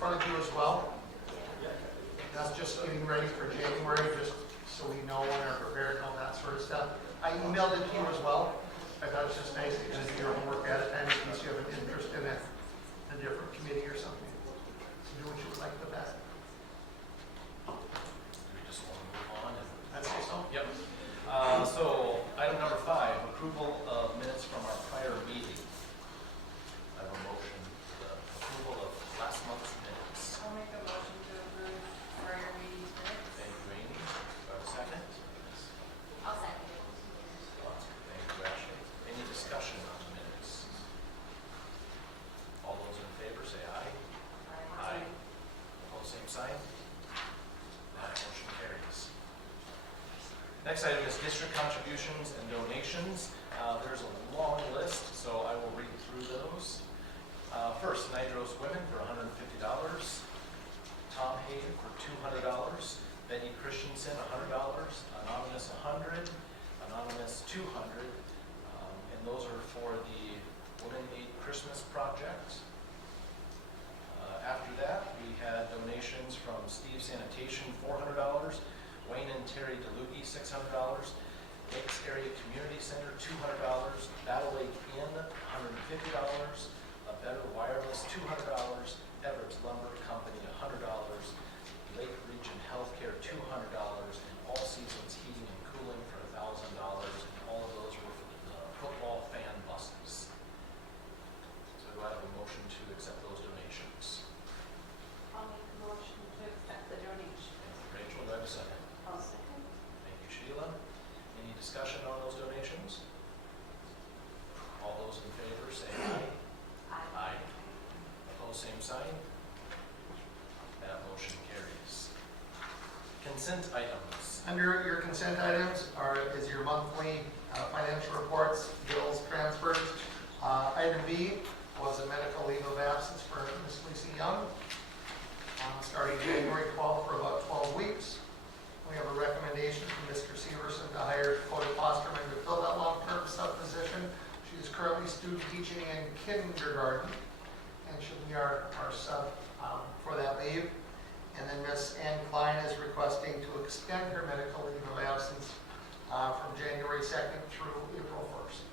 front of you as well. That's just getting ready for January, just so we know when we're prepared and all that sort of stuff. I emailed it to you as well. I thought it was just nice to just do your homework at a time in case you have an interest in a different committee or something. So do what you would like with that. Do we just want to move on? I'd say so. Yep. So item number 5, approval of minutes from our prior meeting. I have a motion, the approval of last month's minutes. I'll make a motion to approve prior meeting's minutes. Thank you, Amy. Do I have a second? I'll second. Thank you, Ashley. Any discussion on the minutes? All those in favor say aye. Aye. Opposed, same sign. That motion carries. Next item is district contributions and donations. There's a long list, so I will read through those. First, Nitros Women for $150. Tom Hayden for $200. Betty Christensen, $100. Anonymous, $100. Anonymous, $200. And those are for the Women Aid Christmas Project. After that, we had donations from Steve Sanitation, $400. Wayne and Terry DeLugie, $600. Lakes Area Community Center, $200. Battle Lake Inn, $150. A Better Wireless, $200. Everett's Lumber Company, $100. Lake Region Healthcare, $200. And All Seasons Heating and Cooling for $1,000. And all of those were for the football fan buses. So do I have a motion to accept those donations? I'll make a motion to accept the donation. Thank you, Rachel. Do I have a second? I'll second. Thank you, Sheila. Any discussion on those donations? All those in favor say aye. Aye. Opposed, same sign. That motion carries. Consent items. Under your consent items is your monthly financial reports, bills, transfers. Item B was a medical leave of absence for Ms. Lisa Young, starting January 12th for about 12 weeks. We have a recommendation from Mr. Severson to hire Dakota Fosterman to fill that long-term sub position. She is currently student teaching in kindergarten, and she'll be our sub for that leave. And then Ms. Ann Klein is requesting to extend her medical leave of absence from January 2nd through April 1st.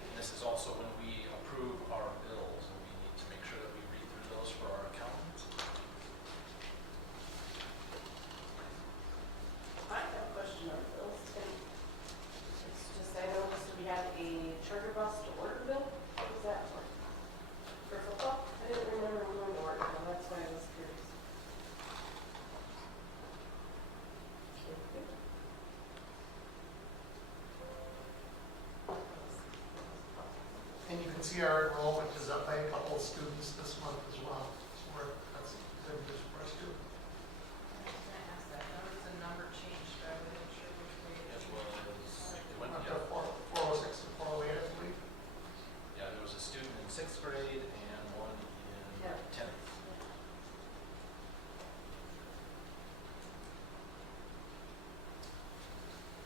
And this is also when we approve our bills, and we need to make sure that we read through those for our accountant. I have a question on bills, and it's just, I noticed we had a charter bus to order bill. What was that for? For football? I didn't remember going to order bill, that's why I was curious. And you can see our enrollment is up by a couple of students this month as well. So that's good news for us too. Can I ask that? Notice the number changed, but I wasn't sure which way it It changed. it went, Up to 406 and 408, I believe. yeah, there was a student in 6th grade and one in Yeah. 10th.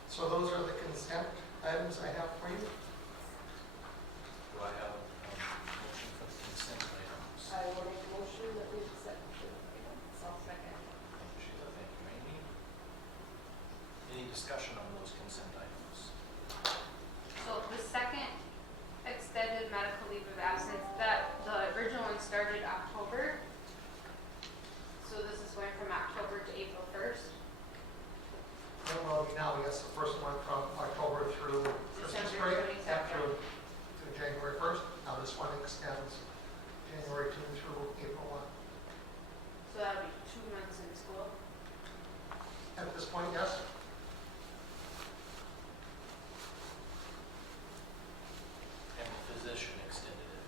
So those are the consent items I have for you. Do I have a motion for the consent items? I will make a motion that we accept the items. I'll second. Thank you, Sheila. Thank you, Amy. Any discussion on those consent items? So the second extended medical leave of absence, that the original one started October. So this is going from October to April 1st. And well, now, yes, the first one from October through Christmas December break, 22nd. through January 1st. Now this one extends January 2 through April 1. So that would be 2 months in school. At this point, yes. And the physician extended it.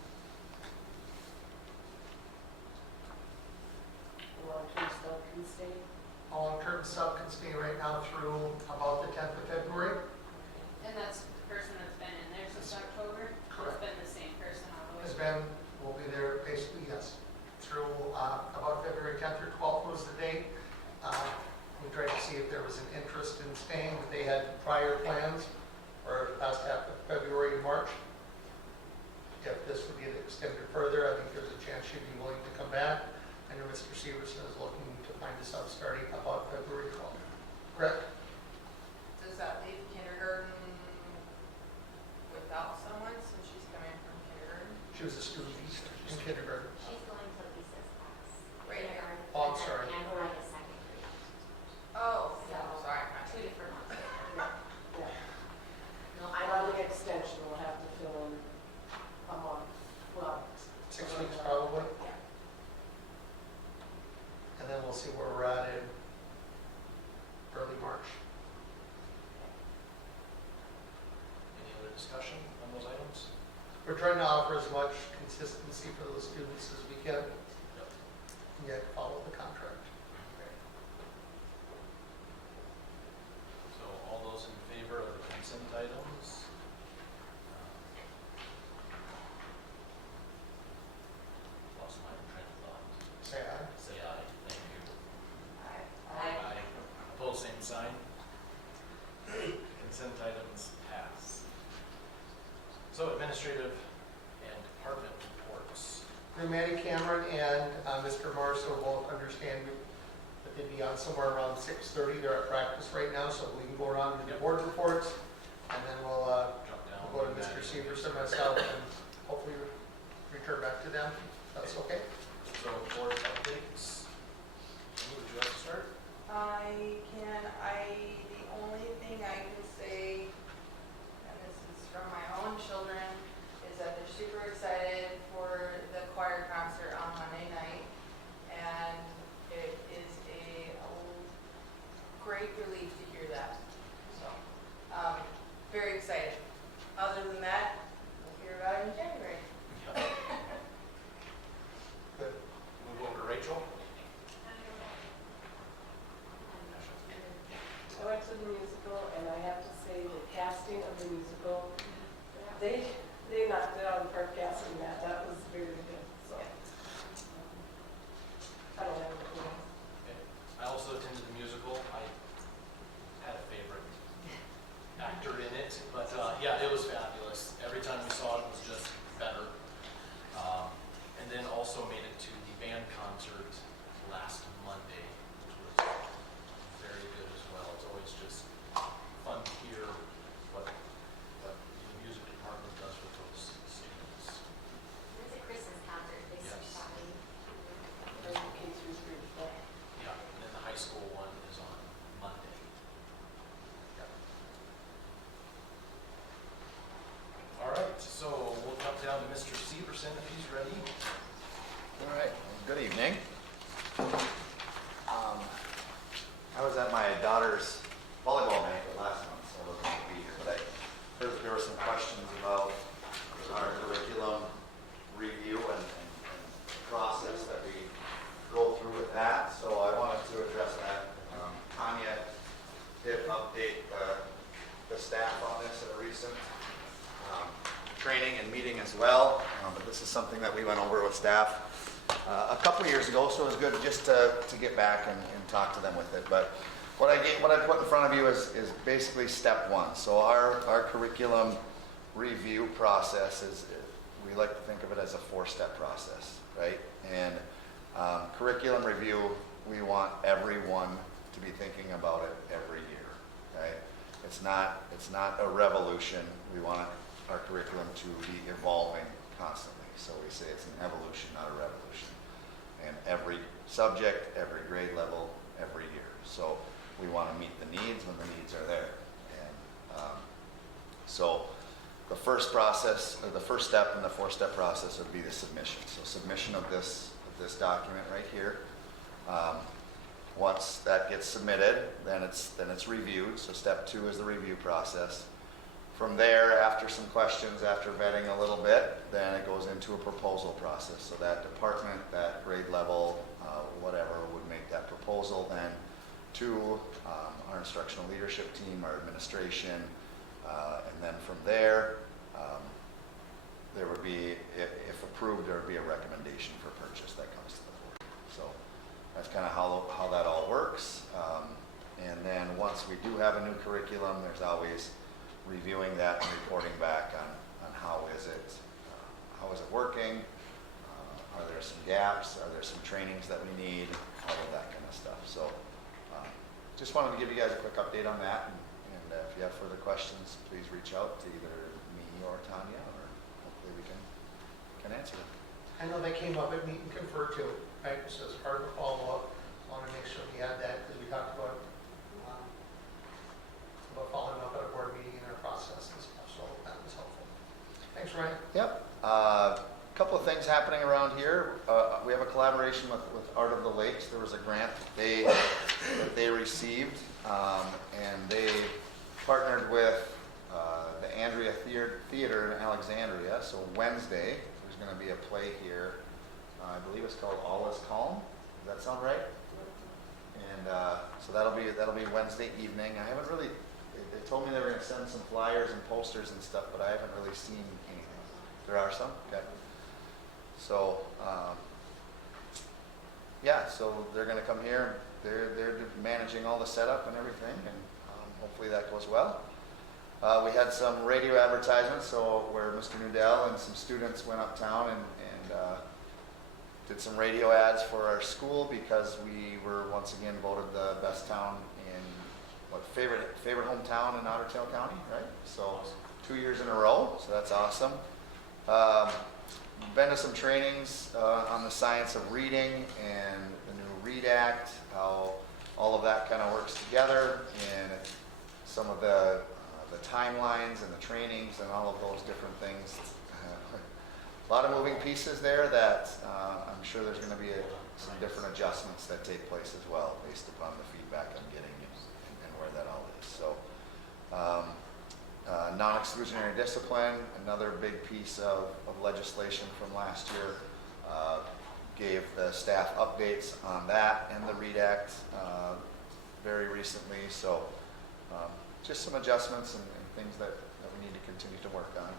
Long-term still can stay. Long-term sub can stay right now through about the 10th of February. And that's the person that's been in there since October? Correct. It's been the same person all the way. Has been, will be there basically, yes, through about February 10th or 12th was the date. We tried to see if there was an interest in staying, but they had prior plans for last half of February and March. If this would be extended further, I think there's a chance she'd be willing to come back. Mr. Severson is looking to find a sub starting about February 12th. Correct? Does that leave kindergarten without someone since she's coming from kindergarten? She was a student in kindergarten. She's going to Lisa's class. Right. Kindergarten, Oh, I'm and then sorry. Angela is second grade. Oh, So, sorry. two different ones. Yeah. No, I I on don't the extension, we'll have to fill in a month, well. 6 weeks probably. Yeah. And then we'll see where we're at in early March. Any other discussion on those items? We're trying to offer as much consistency for those students as we can, Yep. and yet follow the contract. So all those in favor of the consent items? Lost my train of thought. Say aye. Say aye. Thank you. I, Opposed, same sign. Consent items pass. So administrative and department reports. Maddie Cameron and Mr. Marso both understand that they'd be on somewhere around 6:30. They're at practice right now, so we can go around to the board reports, and then we'll Jump down. go to Mr. Severson, myself, and hopefully return back to them. That's okay? So board updates. Amy, would you like to start? the only thing I can say, and this is from my own children, is that they're super excited for the choir concert on Monday night. And it is a great relief to hear that. So, very excited. Other than that, we'll hear about it in January. Good. Move over to Rachel. I went to the musical, and I have to say, the casting of the musical, they knocked it out of the park casting that. That was very good, so. I don't have anything else. Okay. I also attended the musical. I had a favorite actor in it, but yeah, it was fabulous. Every time we saw it, it was just better. And then also made it to the band concert last Monday, which was very good as well. It's always just fun to hear what the music department does with those students. When's it Christmas concert? They Yes. start talking. Or the K through 3, but Yeah, and then the high school one is on Monday. All right, so we'll come down to Mr. Severson if he's ready. All right, good evening. I was at my daughter's volleyball banquet last month, so I wasn't able to be here, but I heard that there were some questions about our curriculum review and process that we go through with that, so I wanted to address that. Tanya did update the staff on this at a recent training and meeting as well, but this is something that we went over with staff a couple of years ago, so it was good just to get back and talk to them with it. But what I put in front of you is basically step one. So our curriculum review process is, we like to think of it as a 4-step process, right? And curriculum review, we want everyone to be thinking about it every year, okay? It's not a revolution. We want our curriculum to be evolving constantly. So we say it's an evolution, not a revolution. And every subject, every grade level, every year. So we want to meet the needs when the needs are there. And so the first step in the 4-step process would be the submission. So submission of this document right here. Once that gets submitted, then it's reviewed. So step 2 is the review process. From there, after some questions, after vetting a little bit, then it goes into a proposal process. So that department, that grade level, whatever, would make that proposal then to our instructional leadership team, our administration, and then from there, there would be, if approved, there would be a recommendation for purchase that comes to the board. So that's kind of how that all works. And then once we do have a new curriculum, there's always reviewing that and reporting back on how is it working, Are there some gaps? Are there some trainings that we need? All of that kind of stuff. So just wanted to give you guys a quick update on that. And if you have further questions, please reach out to either me or Tanya, or hopefully we can answer them. I know they came up at Meet and Confer too, right? So as part of the follow-up, want to make sure we had that because we talked about following up at a board meeting in our process and stuff. So that was helpful. Thanks, Ryan. Yep. Couple of things happening around here. We have a collaboration with Art of the Lakes. There was a grant that they received, and they partnered with the Andrea Theater in Alexandria. So Wednesday, there's going to be a play here. I believe it's called All Is Calm. Does that sound right? And so that'll be Wednesday evening. I haven't really. They told me they were going to send some flyers and posters and stuff, but I haven't really seen anything. There are some? Okay. So, yeah, so they're going to come here. They're managing all the setup and everything, and hopefully that goes well. We had some radio advertisements, so where Mr. Nudell and some students went uptown and did some radio ads for our school because we were once again voted the best town in favorite hometown in Otter Tail County, right? So 2 years in a row, so that's awesome. Been to some trainings on the science of reading and the new READ Act, how all of that kind of works together, and some of the timelines and the trainings and all of those different things. A lot of moving pieces there that I'm sure there's going to be some different adjustments that take place as well based upon the feedback I'm getting and where that all is. So non-exclusionary discipline, another big piece of legislation from last year. Gave the staff updates on that and the READ Act very recently. So just some adjustments and things that we need to continue to work on.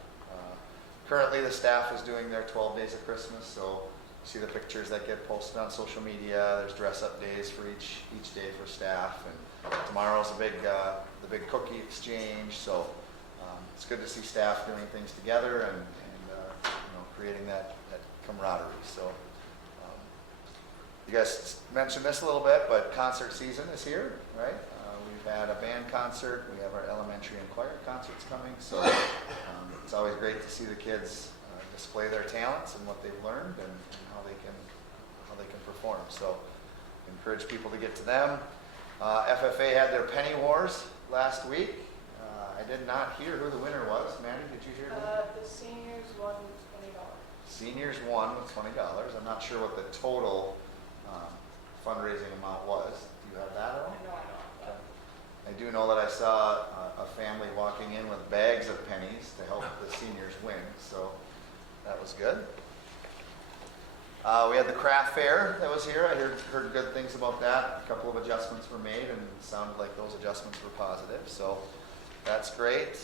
Currently, the staff is doing their 12 days of Christmas, so you see the pictures that get posted on social media. There's dress-up days for each day for staff, and tomorrow's the big cookie exchange. So it's good to see staff doing things together and creating that camaraderie. So you guys mentioned this a little bit, but concert season is here, right? We've had a band concert. We have our elementary and choir concerts coming. So it's always great to see the kids display their talents and what they've learned and how they can perform. So encourage people to get to them. FFA had their Penny Wars last week. I did not hear who the winner was. Maddie, did you hear who? The seniors won $20. Seniors won with $20. I'm not sure what the total fundraising amount was. Do you have that at all? I know. I do know that I saw a family walking in with bags of pennies to help the seniors win, so that was good. We had the craft fair that was here. I heard good things about that. A couple of adjustments were made, and it sounded like those adjustments were positive, so that's great.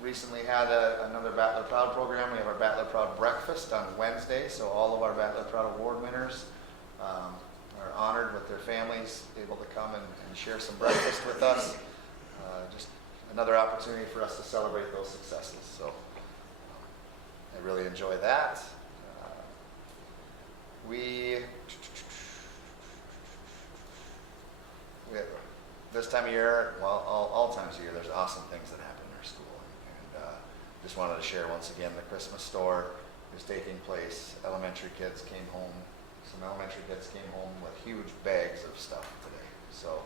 Recently had another Battler Proud program. We have our Battler Proud breakfast on Wednesday, so all of our Battler Proud award winners are honored with their families, able to come and share some breakfast with us. Just another opportunity for us to celebrate those successes. So I really enjoy that. This time of year, well, all times of year, there's awesome things that happen in our school. And just wanted to share once again, the Christmas store is taking place. Some elementary kids came home with huge bags of stuff today. So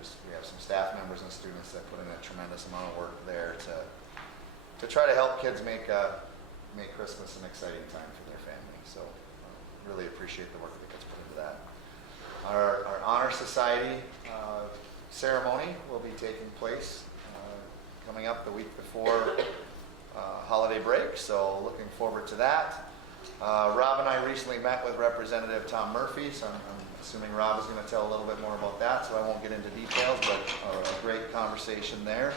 we have some staff members and students that put in a tremendous amount of work there to try to help kids make Christmas an exciting time for their family. So really appreciate the work that gets put into that. Our Honor Society ceremony will be taking place coming up the week before holiday break, so looking forward to that. Rob and I recently met with Representative Tom Murphy, so I'm assuming Rob is going to tell a little bit more about that, so I won't get into details, but a great conversation there.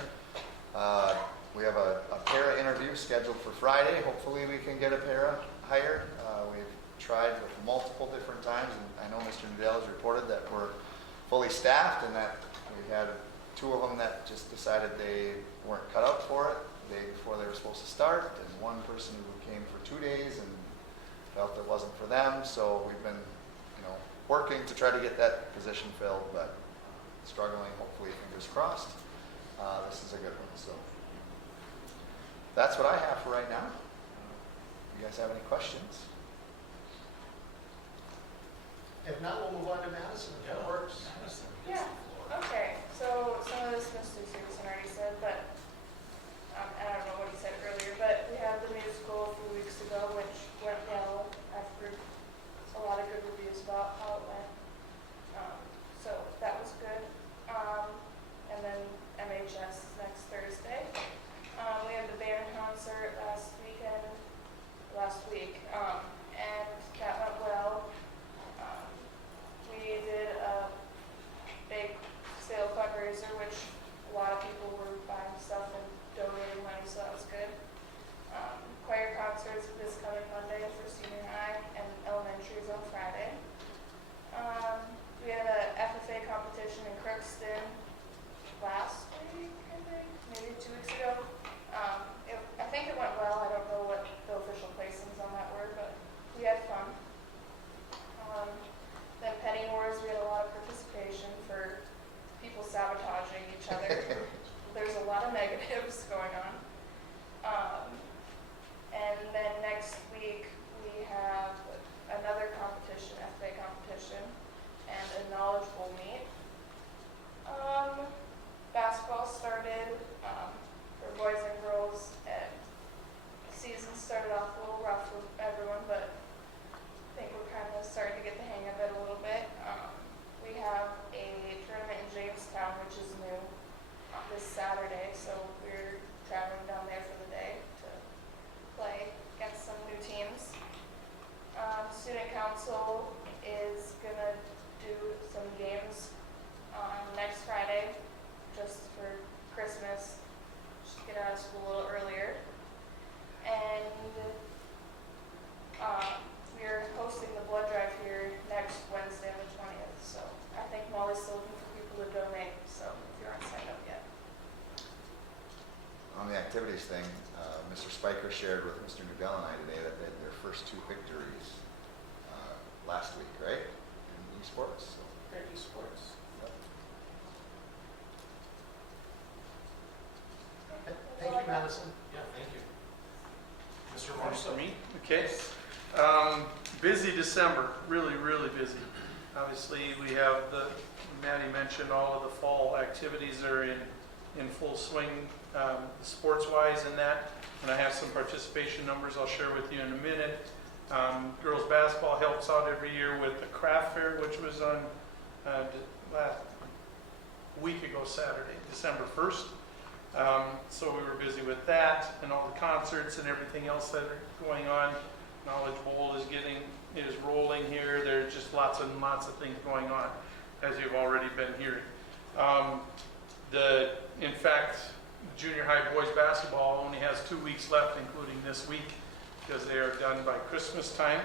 We have a para interview scheduled for Friday. Hopefully we can get a para hired. We've tried with multiple different times, and I know Mr. Nudell has reported that we're fully staffed and that we had 2 of them that just decided they weren't cut out for it the day before they were supposed to start, and 1 person who came for 2 days and felt it wasn't for them, so we've been, working to try to get that position filled, but struggling, hopefully, fingers crossed. This is a good one, so that's what I have for right now. You guys have any questions? If not, we'll move on to Madison. If that works. Madison gets Yeah. the floor. Okay, so some of this Mr. Susan already said, but I don't know what he said earlier, but we had the musical a few weeks ago, which went well. I've heard a lot of good reviews about how it went. So that was good. And then MHS is next Thursday. We had the band concert last week, and that went well. We did a big sale fundraiser, which a lot of people were buying stuff and donating money, so that was good. Choir concerts this coming Monday for senior high, and elementary is on Friday. We had a FFA competition in Crookston last week, I think, maybe 2 weeks ago. I think it went well. I don't know what the official placings on that were, but we had fun. Then Penny Wars, we had a lot of participation for people sabotaging each other. There's a lot of negatives going on. And then next week, we have another competition, FFA competition, and a knowledge bowl meet. Basketball started for boys and girls, and the season started off a little rough with everyone, but I think we're kind of starting to get the hang of it a little bit. We have a tournament in Jamestown, which is new, this Saturday, so we're traveling down there for the day to play against some new teams. Student council is gonna do some games on next Friday, just for Christmas, just to get out of school a little earlier. And we're hosting the blood drive here next Wednesday on the 20th, so I think Molly's still looking for people to donate, so if you aren't signed up yet. On the activities thing, Mr. Spiker shared with Mr. Nugell and I today that they had their first 2 victories last week, right? In esports. So, Great esports. yep. Thank you, Madison. Yeah, thank you. Mr. For Marso. me? Okay. Busy December, really, really busy. Obviously, we have Maddie mentioned all of the fall activities are in full swing, sports-wise in that. And I have some participation numbers I'll share with you in a minute. Girls basketball helps out every year with the craft fair, which was on last week ago Saturday, December 1st. So we were busy with that and all the concerts and everything else that are going on. Knowledge Bowl is rolling here. There's just lots and lots of things going on, as you've already been hearing. In fact, junior high boys basketball only has 2 weeks left, including this week, because they are done by Christmas time.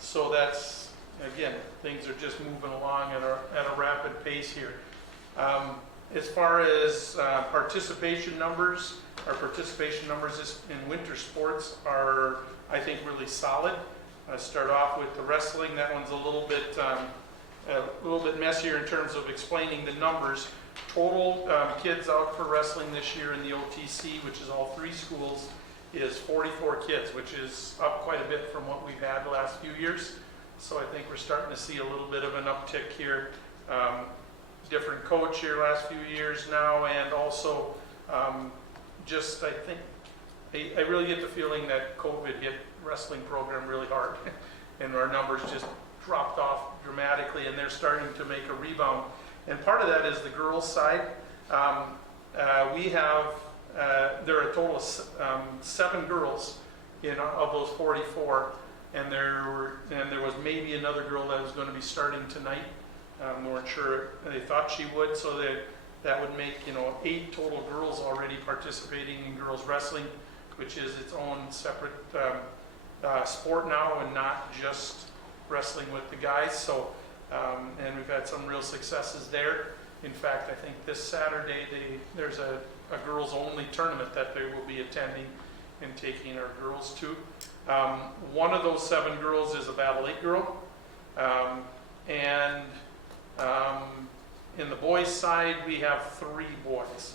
So that's, again, things are just moving along at a rapid pace here. As far as participation numbers, our participation numbers in winter sports are, I think, really solid. I start off with the wrestling. That one's a little bit messier in terms of explaining the numbers. Total kids out for wrestling this year in the OTC, which is all 3 schools, is 44 kids, which is up quite a bit from what we've had the last few years. So I think we're starting to see a little bit of an uptick here. Different coach here last few years now, and also just I think I really get the feeling that COVID hit wrestling program really hard, and our numbers just dropped off dramatically, and they're starting to make a rebound. And part of that is the girls' side. We have there are a total of 7 girls of those 44, and there was maybe another girl that was going to be starting tonight. We weren't sure. They thought she would, so that would make 8 total girls already participating in girls wrestling, which is its own separate sport now, and not just wrestling with the guys. So, and we've had some real successes there. In fact, I think this Saturday there's a girls-only tournament that they will be attending, and taking our girls to. One of those 7 girls is a Battle 8 girl. And in the boys' side, we have 3 boys,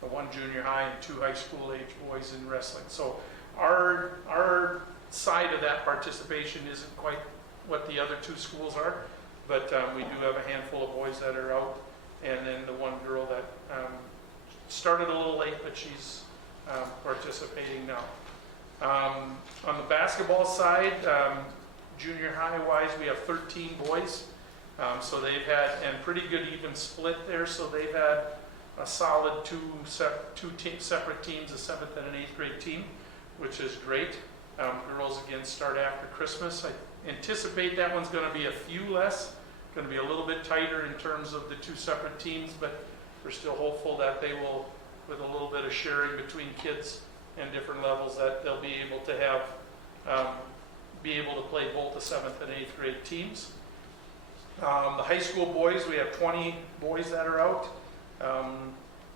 1 junior high and 2 high school age boys in wrestling. So our side of that participation isn't quite what the other 2 schools are, but we do have a handful of boys that are out, and then the 1 girl that started a little late, but she's participating now. On the basketball side, junior high wise, we have 13 boys. So they've had, and pretty good even split there, so they've had a solid 2 separate teams, a 7th and an 8th grade team, which is great. Girls again start after Christmas. I anticipate that one's going to be a few less, going to be a little bit tighter in terms of the 2 separate teams, but we're still hopeful that they will, with a little bit of sharing between kids and different levels, that they'll be able to have, be able to play both the 7th and 8th grade teams. The high school boys, we have 20 boys that are out.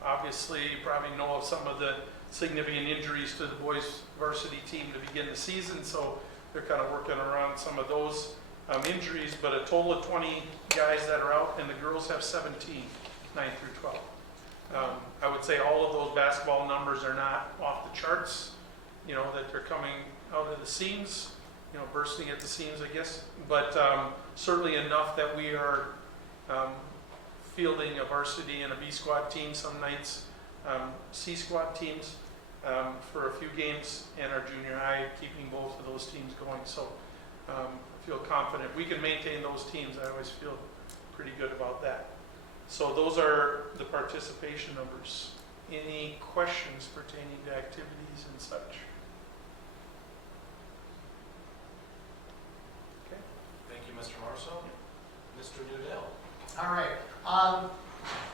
Obviously, you probably know of some of the significant injuries to the boys varsity team to begin the season, so they're kind of working around some of those injuries, but a total of 20 guys that are out, and the girls have 17, 9 through 12. I would say all of those basketball numbers are not off the charts, you know, that they're coming out of the seams, you know, bursting at the seams, I guess, but certainly enough that we are fielding a varsity and a B squad team some nights, C squad teams for a few games, and our junior high keeping both of those teams going. So I feel confident we can maintain those teams. I always feel pretty good about that. So those are the participation numbers. Any questions pertaining to activities and such? Okay. Thank you, Mr. Marso. Mr. Nudell. All right,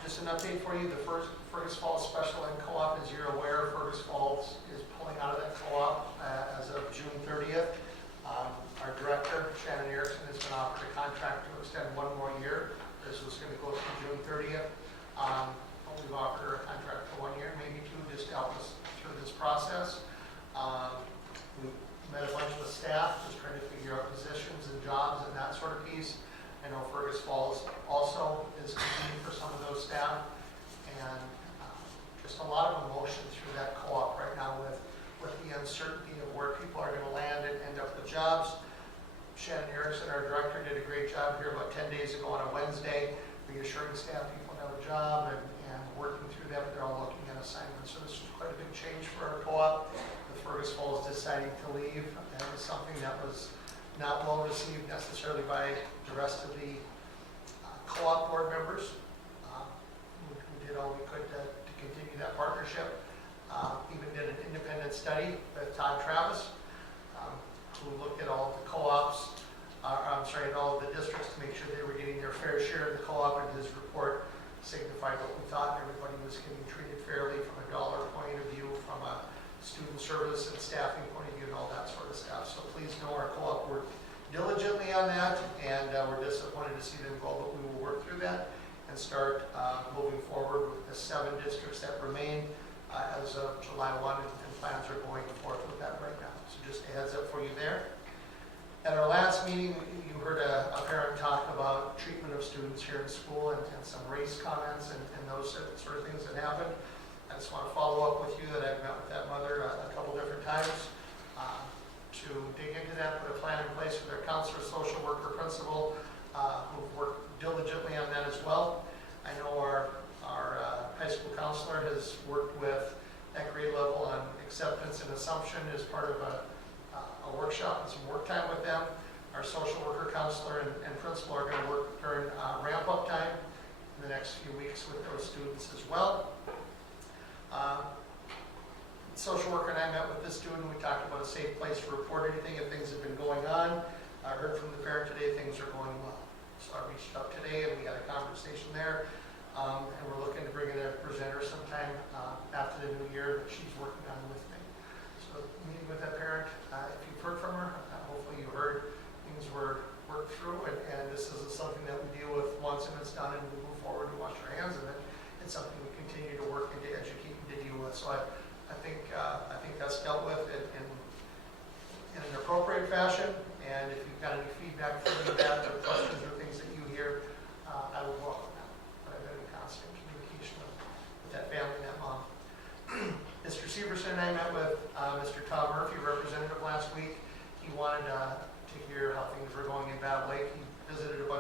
just an update for you. The first Fergus Falls Special Ed Co-op, as you're aware, Fergus Falls is pulling out of that co-op as of June 30th. Our director, Shannon Erickson, has been offered a contract to extend 1 more year. This was going to go through June 30th. We've offered her a contract for 1 year, maybe 2, just to help us through this process. We met a bunch of the staff, just trying to figure out positions and jobs and that sort of piece. I know Fergus Falls also is competing for some of those staff, and just a lot of emotion through that co-op right now with the uncertainty of where people are going to land and end up with jobs. Shannon Erickson, our director, did a great job here about 10 days ago on a Wednesday, reassuring staff people have a job and working through that, but they're all looking at assignments. So this was quite a big change for our co-op. With Fergus Falls deciding to leave, that was something that was not well received necessarily by the rest of the co-op board members. We did all we could to continue that partnership. Even did an independent study with Todd Travis, who looked at all the co-ops, all the districts to make sure they were getting their fair share of the co-op, and his report signified what we thought everybody was getting treated fairly from a dollar point of view, from a student service and staffing point of view, and all that sort of stuff. So please know our co-op worked diligently on that, and we're disappointed to see them go, but we will work through that and start moving forward with the 7 districts that remain as of July 1, and plans are going forth with that right now. So just a heads up for you there. At our last meeting, you heard a parent talk about treatment of students here in school and some race comments and those sort of things that happened. I just want to follow up with you that I've met with that mother a couple different times to dig into that, put a plan in place with their counselor, social worker, principal, who've worked diligently on that as well. I know our high school counselor has worked with that grade level on acceptance and assumption as part of a workshop and some work time with them. Our social worker, counselor, and principal are going to work during ramp-up time in the next few weeks with those students as well. Social worker and I met with this student. We talked about a safe place to report anything if things have been going on. I heard from the parent today things are going well. So I reached out today and we had a conversation there. And we're looking to bring in a presenter sometime after the new year that she's working on with me. So meeting with that parent, if you've heard from her, hopefully you heard things were worked through, and this isn't something that we deal with once and it's done and we move forward and wash our hands of it. It's something we continue to work and to educate and to deal with. So I think that's dealt with, and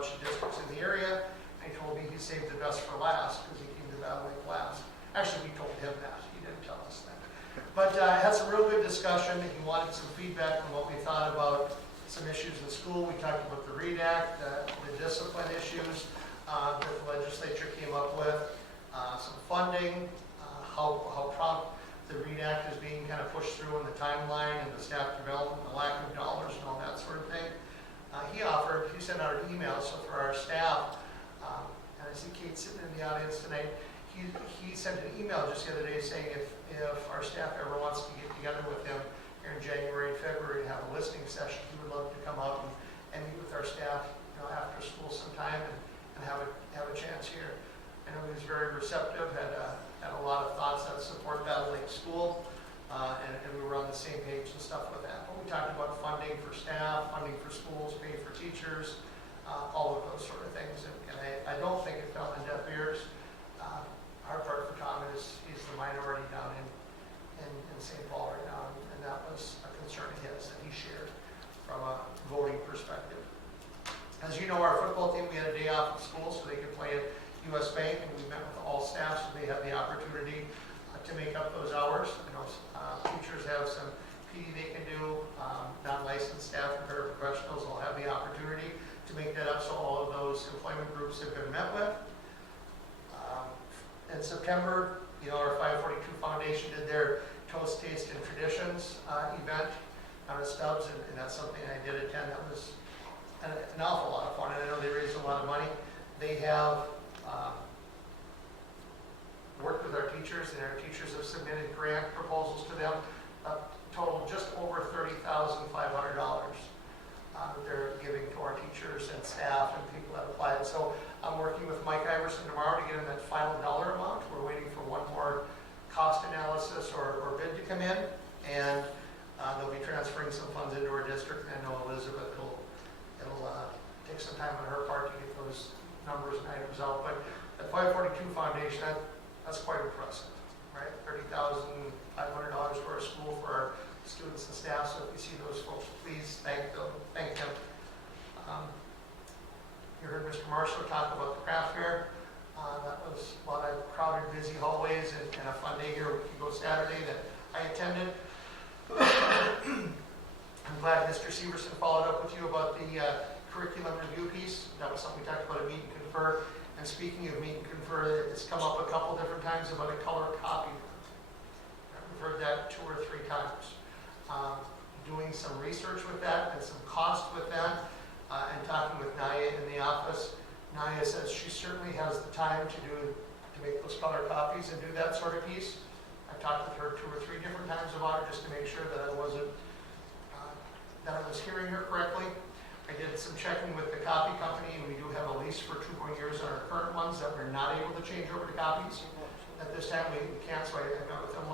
bunch of districts in the area. And he told me he saved the best for last because he came to Battle Lake last. Actually, we told him that. He didn't tell us that. But had some real good discussion. He wanted some feedback on what we thought about some issues in school. We talked about the READ Act, the discipline issues that the legislature came up with, some funding, how prompt the READ Act is being kind of pushed through in the timeline and the staff development, the lack of dollars and all that sort of thing. He sent out an email, so for our staff, and I see Kate sitting in the audience tonight, he sent an email just the other day saying if our staff ever wants to get together with him here in January and February to have a listening session, he would love to come out and meet with our staff, after school sometime and have a chance here. I know he was very receptive, had a lot of thoughts that support Battle Lake School, and we were on the same page and stuff with that. But we talked about funding for staff, funding for schools, pay for teachers, all of those sort of things. And I don't think it fell on deaf ears. Hard part for Tom is he's the minority down in St. Paul right now, and that was a concern of his that he shared from a voting perspective. As you know, our football team, we had a day off of school so they could play at US Bank, and we met with all staff so they had the opportunity to make up those hours. Teachers have some PD they can do, non-licensed staff and paraprofessionals will have the opportunity to make that up, so all of those employment groups have been met with. In September, our 542 Foundation did their Toast, Taste, and Traditions event down at Stubbs, and that's something I did attend. That was an awful lot of fun, and I know they raised a lot of money. They have worked with our teachers, and our teachers have submitted grant proposals to them, total just over $30,500 that they're giving to our teachers and staff and people that applied. So I'm working with Mike Iverson tomorrow to get him that final dollar amount. We're waiting for one more cost analysis or bid to come in, and they'll be transferring some funds into our district. And I know Elizabeth will take some time on her part to get those numbers and items out. But the 542 Foundation, that's quite impressive, right? $30,500 for a school for our students and staff. So if you see those folks, please thank them. You heard Mr. Marshall talk about the craft fair. That was a lot of crowded, busy hallways and a fun day here a week ago Saturday that I attended. I'm glad Mr. Severson followed up with you about the curriculum review piece. That was something we talked about at Meet and Confer. And speaking of Meet and Confer, it's come up a couple different times about a color copy. We've heard that 2 or 3 times. Doing some research with that and some cost with that, and talking with Naya in the office. Naya says she certainly has the time to make those color copies and do that sort of piece. I've talked with her 2 or 3 different times about it just to make sure that I was hearing her correctly. I did some checking with the copy company, and we do have a lease for 2 more years on our current ones that we're not able to change over to copies. At this time, we can't, so I met with them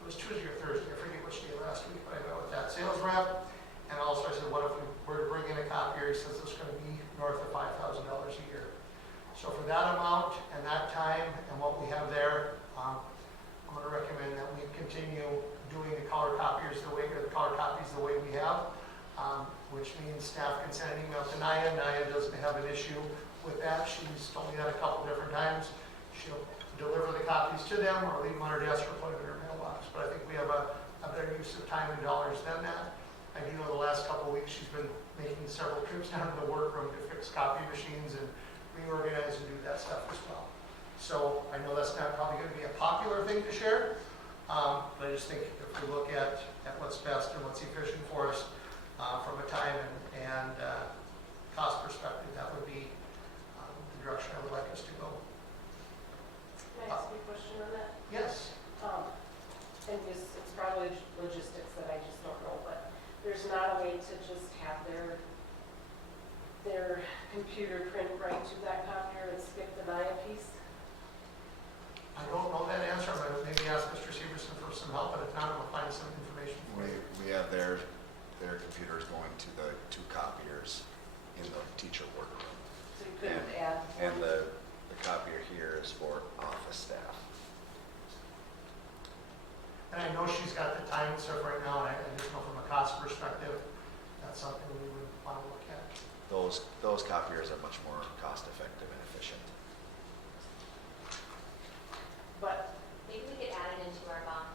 it was Tuesday or Thursday, I forget which day last week, but I met with that sales rep. And also I said, what if we were to bring in a copier? He says it's going to be north of $5,000 a year. So for that amount and that time and what we have there, I'm going to recommend that we continue doing the color copies the way we have, which means staff can send an email to Naya. Naya doesn't have an issue with that. She's told me that a couple different times. She'll deliver the copies to them or leave them on her desk or put them in her mailbox. But I think we have a better use of time and dollars than that. I do know the last couple of weeks she's been making several trips down to the workroom to fix copy machines and reorganize and do that stuff as well. So I know that's not probably going to be a popular thing to share, but I just think if we look at what's best and what's efficient for us from a time and cost perspective, that would be the direction I would like us to go. Can I ask you a question on that? Yes. And it's probably logistics that I just don't know, but there's not a way to just have their computer print right to that copier and skip the Naya piece? I don't know that answer. I'm going to maybe ask Mr. Severson for some help, but if not, we'll find some information for you. We have their computers going to the 2 copiers in the teacher workroom. So you couldn't add? And the copier here is for office staff. And I know she's got the time and stuff right now, and I just know from a cost perspective, that's something we would want to look at. those copiers are much more cost effective and efficient. But, Maybe we could add it into our bond.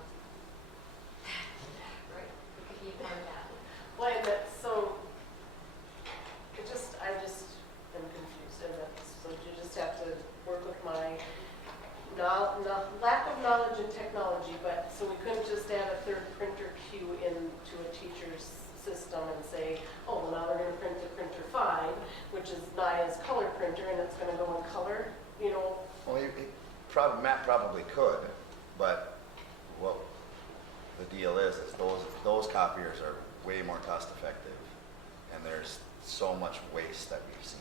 Right? We could be a part of that. well, and that, so, I just am confused, and that's, so you just have to work with my lack of knowledge in technology, but, so we couldn't just add a third printer queue into a teacher's system and say, oh, well, now they're gonna print the printer 5, which is Naya's color printer, and it's gonna go in color, you know? Well, Matt probably could, but what the deal is those copiers are way more cost effective, and there's so much waste that we've seen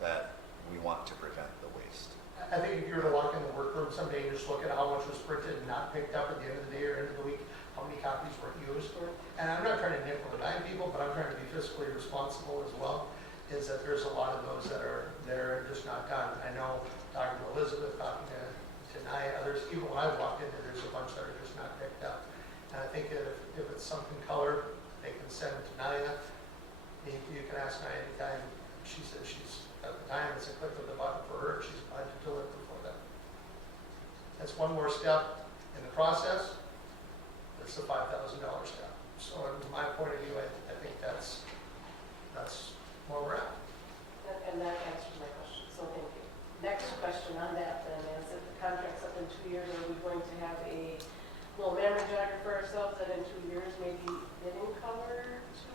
that we want to prevent the waste. I think if you were to walk in the workroom someday and just look at how much was printed and not picked up at the end of the day or end of the week, how many copies were used. And I'm not trying to nickel and dime people, but I'm trying to be fiscally responsible as well, is that there's a lot of those that are there and just not done. I know talking to Elizabeth, talking to Naya, others, even when I've walked in there, there's a bunch that are just not picked up. And I think that if it's something colored, they can send it to Naya. You can ask Naya anytime. She says she's got the time, it's a click of the button for her, she's glad to do it before that. That's one more step in the process. It's the $5,000 step. So from my point of view, I think that's where we're at. And that answers my question, so thank you. Next question on that then is, if the contract's up in 2 years, are we going to have a little memory jogger for ourselves that in 2 years maybe getting color to?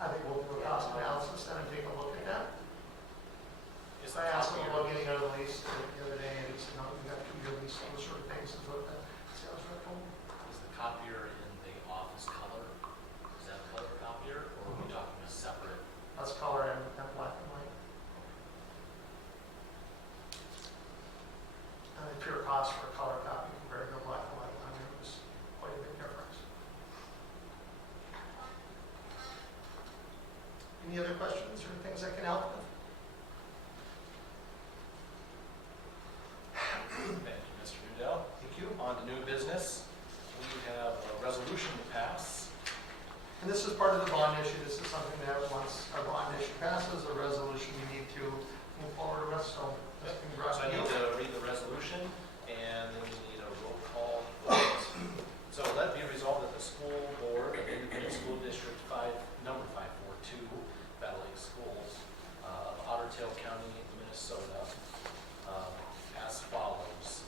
I think we'll do a cost analysis then and take a look at that. Is I the asked him copier, about getting out of the lease the other day, and he said, no, we got 2-year lease, those sort of things, is what the sales rep told me. is the copier in the office color? Is that a color copier, or are we talking a separate? That's color and black and white. And the pure cost for a color copy compared to a black and white one, it was quite a big difference. Any other questions or things I can help with? Thank you, Mr. Udell. Thank you. On to new business. We have a resolution to pass. And this is part of the bond issue. This is something that once our bond issue passes, a resolution we need to move forward with. So that's being brought So I to you. need to read the resolution, and then we need a roll call vote. So let it be resolved that the school board of Independent School District 5, number 542, Battle Lake Schools of Otter Tail County, Minnesota, as follows.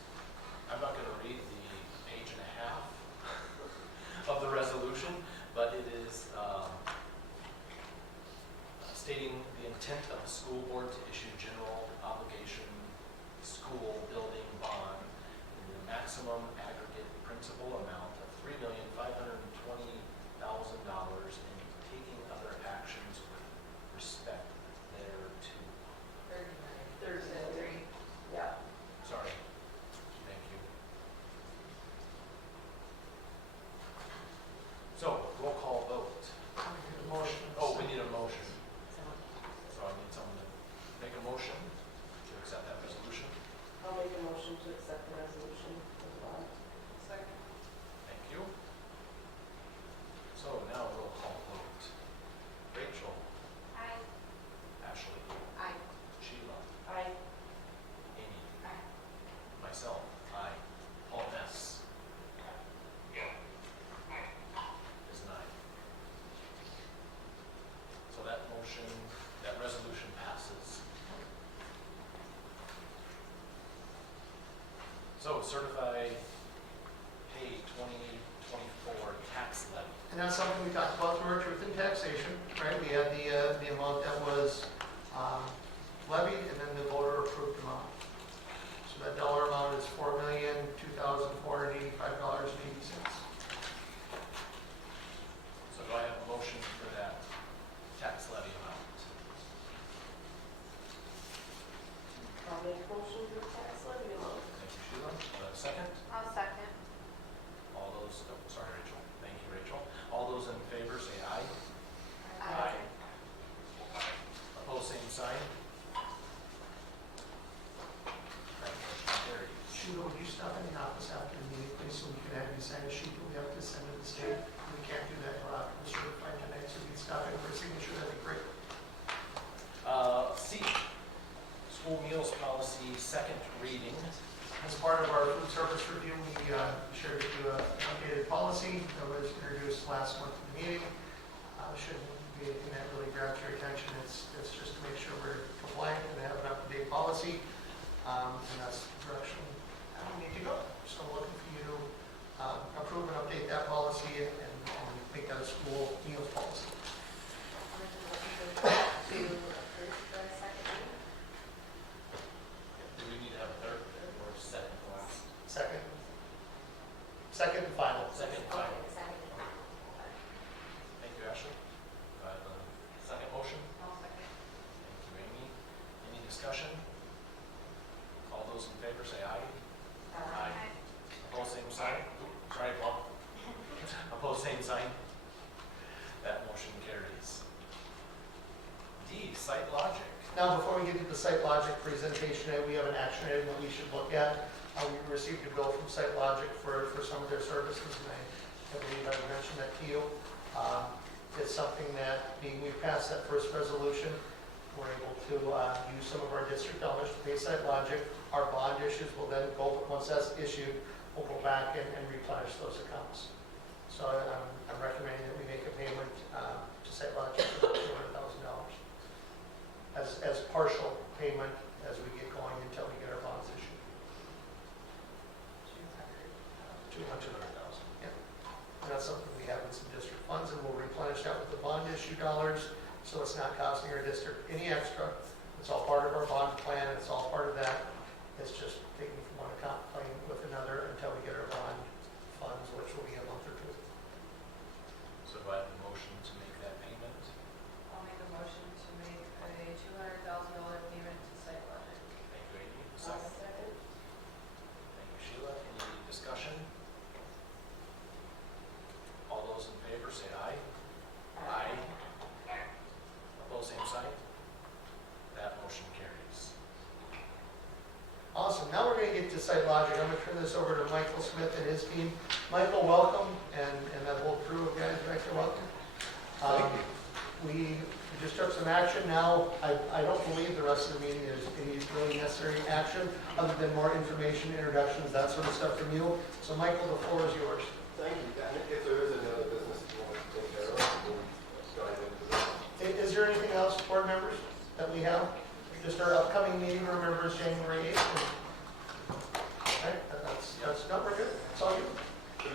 I'm not going to read the page and a half of the resolution, but it is stating the intent of the school board to issue general obligation school building bond in the maximum aggregate principal amount of $3,520,000 and taking other actions with respect thereto. 33. Yeah. Sorry. Thank you. So, roll call vote. We need a motion. Oh, we need a motion. So I need someone to make a motion to accept that resolution. I'll make a motion to accept the resolution as well. Second. Thank you. So now roll call vote. Rachel, Aye. Ashley, Aye. Sheila, Aye. Amy, Aye. myself, aye. Paul Ness. Is an aye. So that motion, that resolution passes. So certify pay 2024 tax levy. And that's something we talked about through our truth in taxation, right? We had the amount that was levied and then the voter approved amount. So that dollar amount is $4,002,485.80. So do I have a motion for that tax levy amount? I'll make a motion to tax levy amount. Thank you, Sheila. Do I have a second? I'll second. All those, oh, sorry, Rachel. Thank you, Rachel. All those in favor say aye. Aye. Opposed, same sign. That motion carries. Sheila, would you stop in the office after the meeting, please, so we can have you sign a sheet that we have to send to the state? We can't do that until after the certified tonight, so if you can stop in for a signature, that'd be great. the second reading. As part of our food service review, we shared with you an updated policy that was introduced last month in the meeting. Shouldn't be anything that really grabs your attention. It's just to make sure we're compliant and have an up-to-date policy. And that's the direction we need to go. So we're looking for you to approve and update that policy and make that a school meals policy. I'll make a motion to approve the second reading. Do we need to have a third or second to last? Second and final. Second, Okay, final. the second and final. Thank you, Ashley. Do I have a second motion? I'll second. Thank you, Amy. Any discussion? All those in favor say aye. Opposed, same sign. Ooh, sorry, Paul. Opposed, same sign. That motion carries. D, site logic. Now, before we get to the Site Logic presentation, we have an action item that we should look at. We received a bill from Site Logic for some of their services, and I believe I mentioned that to you. It's something that, being we passed that first resolution, we're able to use some of our district dollars to pay Site Logic. Our bond issues will then go, once that's issued, we'll go back and replenish those accounts. So I'm recommending that we make a payment to Site Logic for $200,000 as partial payment as we get going until we get our bonds issued. 200,000, yeah. And that's something we have in some district funds, and we'll replenish that with the bond issue dollars, so it's not costing our district any extra. It's all part of our bond plan, it's all part of that. It's just taking from one account, playing with another until we get our bond funds, which will be a month or two. So do I have a motion to make that payment? I'll make a motion to make a $200,000 payment to Site Logic. Thank you, Amy. I'll Second. second. Thank you, Sheila. Any discussion? All those in favor say aye. Aye. Opposed, same sign. That motion carries. Awesome, now we're going to get to Site Logic. I'm going to turn this over to Michael Smith and his team. Michael, welcome, and that whole crew of guys back there, welcome. We just took some action now. I don't believe the rest of the meeting is any really necessary action, other than more information, introductions, that sort of stuff from you. So Michael, the floor is yours. Thank you, Dan. If there is any other business you want to take care of, we'll dive into that. Is there anything else, board members, that we have? Just our upcoming meeting, remember, is January 8th. Okay, that's not very good. That's all you.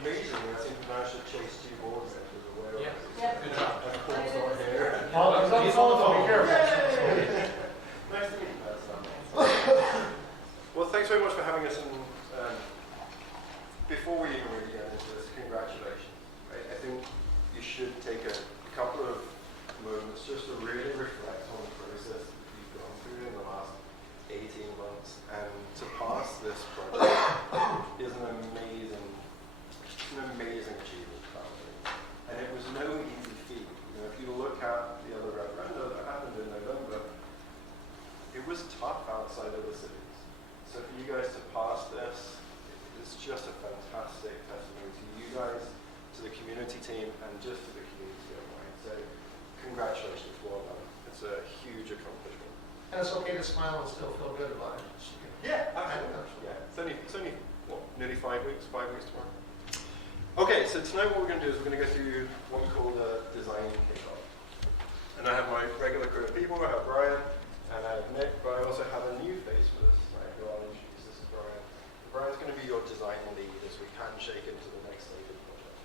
Amazingly, I think we managed to chase 2 board members away. Yeah. Yeah. Good job. And Paul's not here. Well, he's on the phone, so be careful. Nice to meet you, Pat. Well, thanks very much for having us. And before we even really get into this, congratulations. I think you should take a couple of moments just to really reflect on the process that you've gone through in the last 18 months. And to pass this project is an amazing achievement, family. And it was no easy feat. If you look at the other referenda that happened in November, it was tough outside of the cities. So for you guys to pass this, it's just a fantastic testimony to you guys, to the community team, and just to the community overall. So congratulations, well done. It's a huge accomplishment. And it's okay to smile and still feel good about it. Yeah, absolutely. Yeah, it's only what, nearly 5 weeks tomorrow. Okay, so tonight what we're going to do is we're going to go through what we call the design kickoff. And I have my regular crew of people. I have Brian and I have Nick, but I also have a new face for this tonight who I'll introduce. This is Brian. Brian's going to be your design lead as we handshake into the next stage of the project.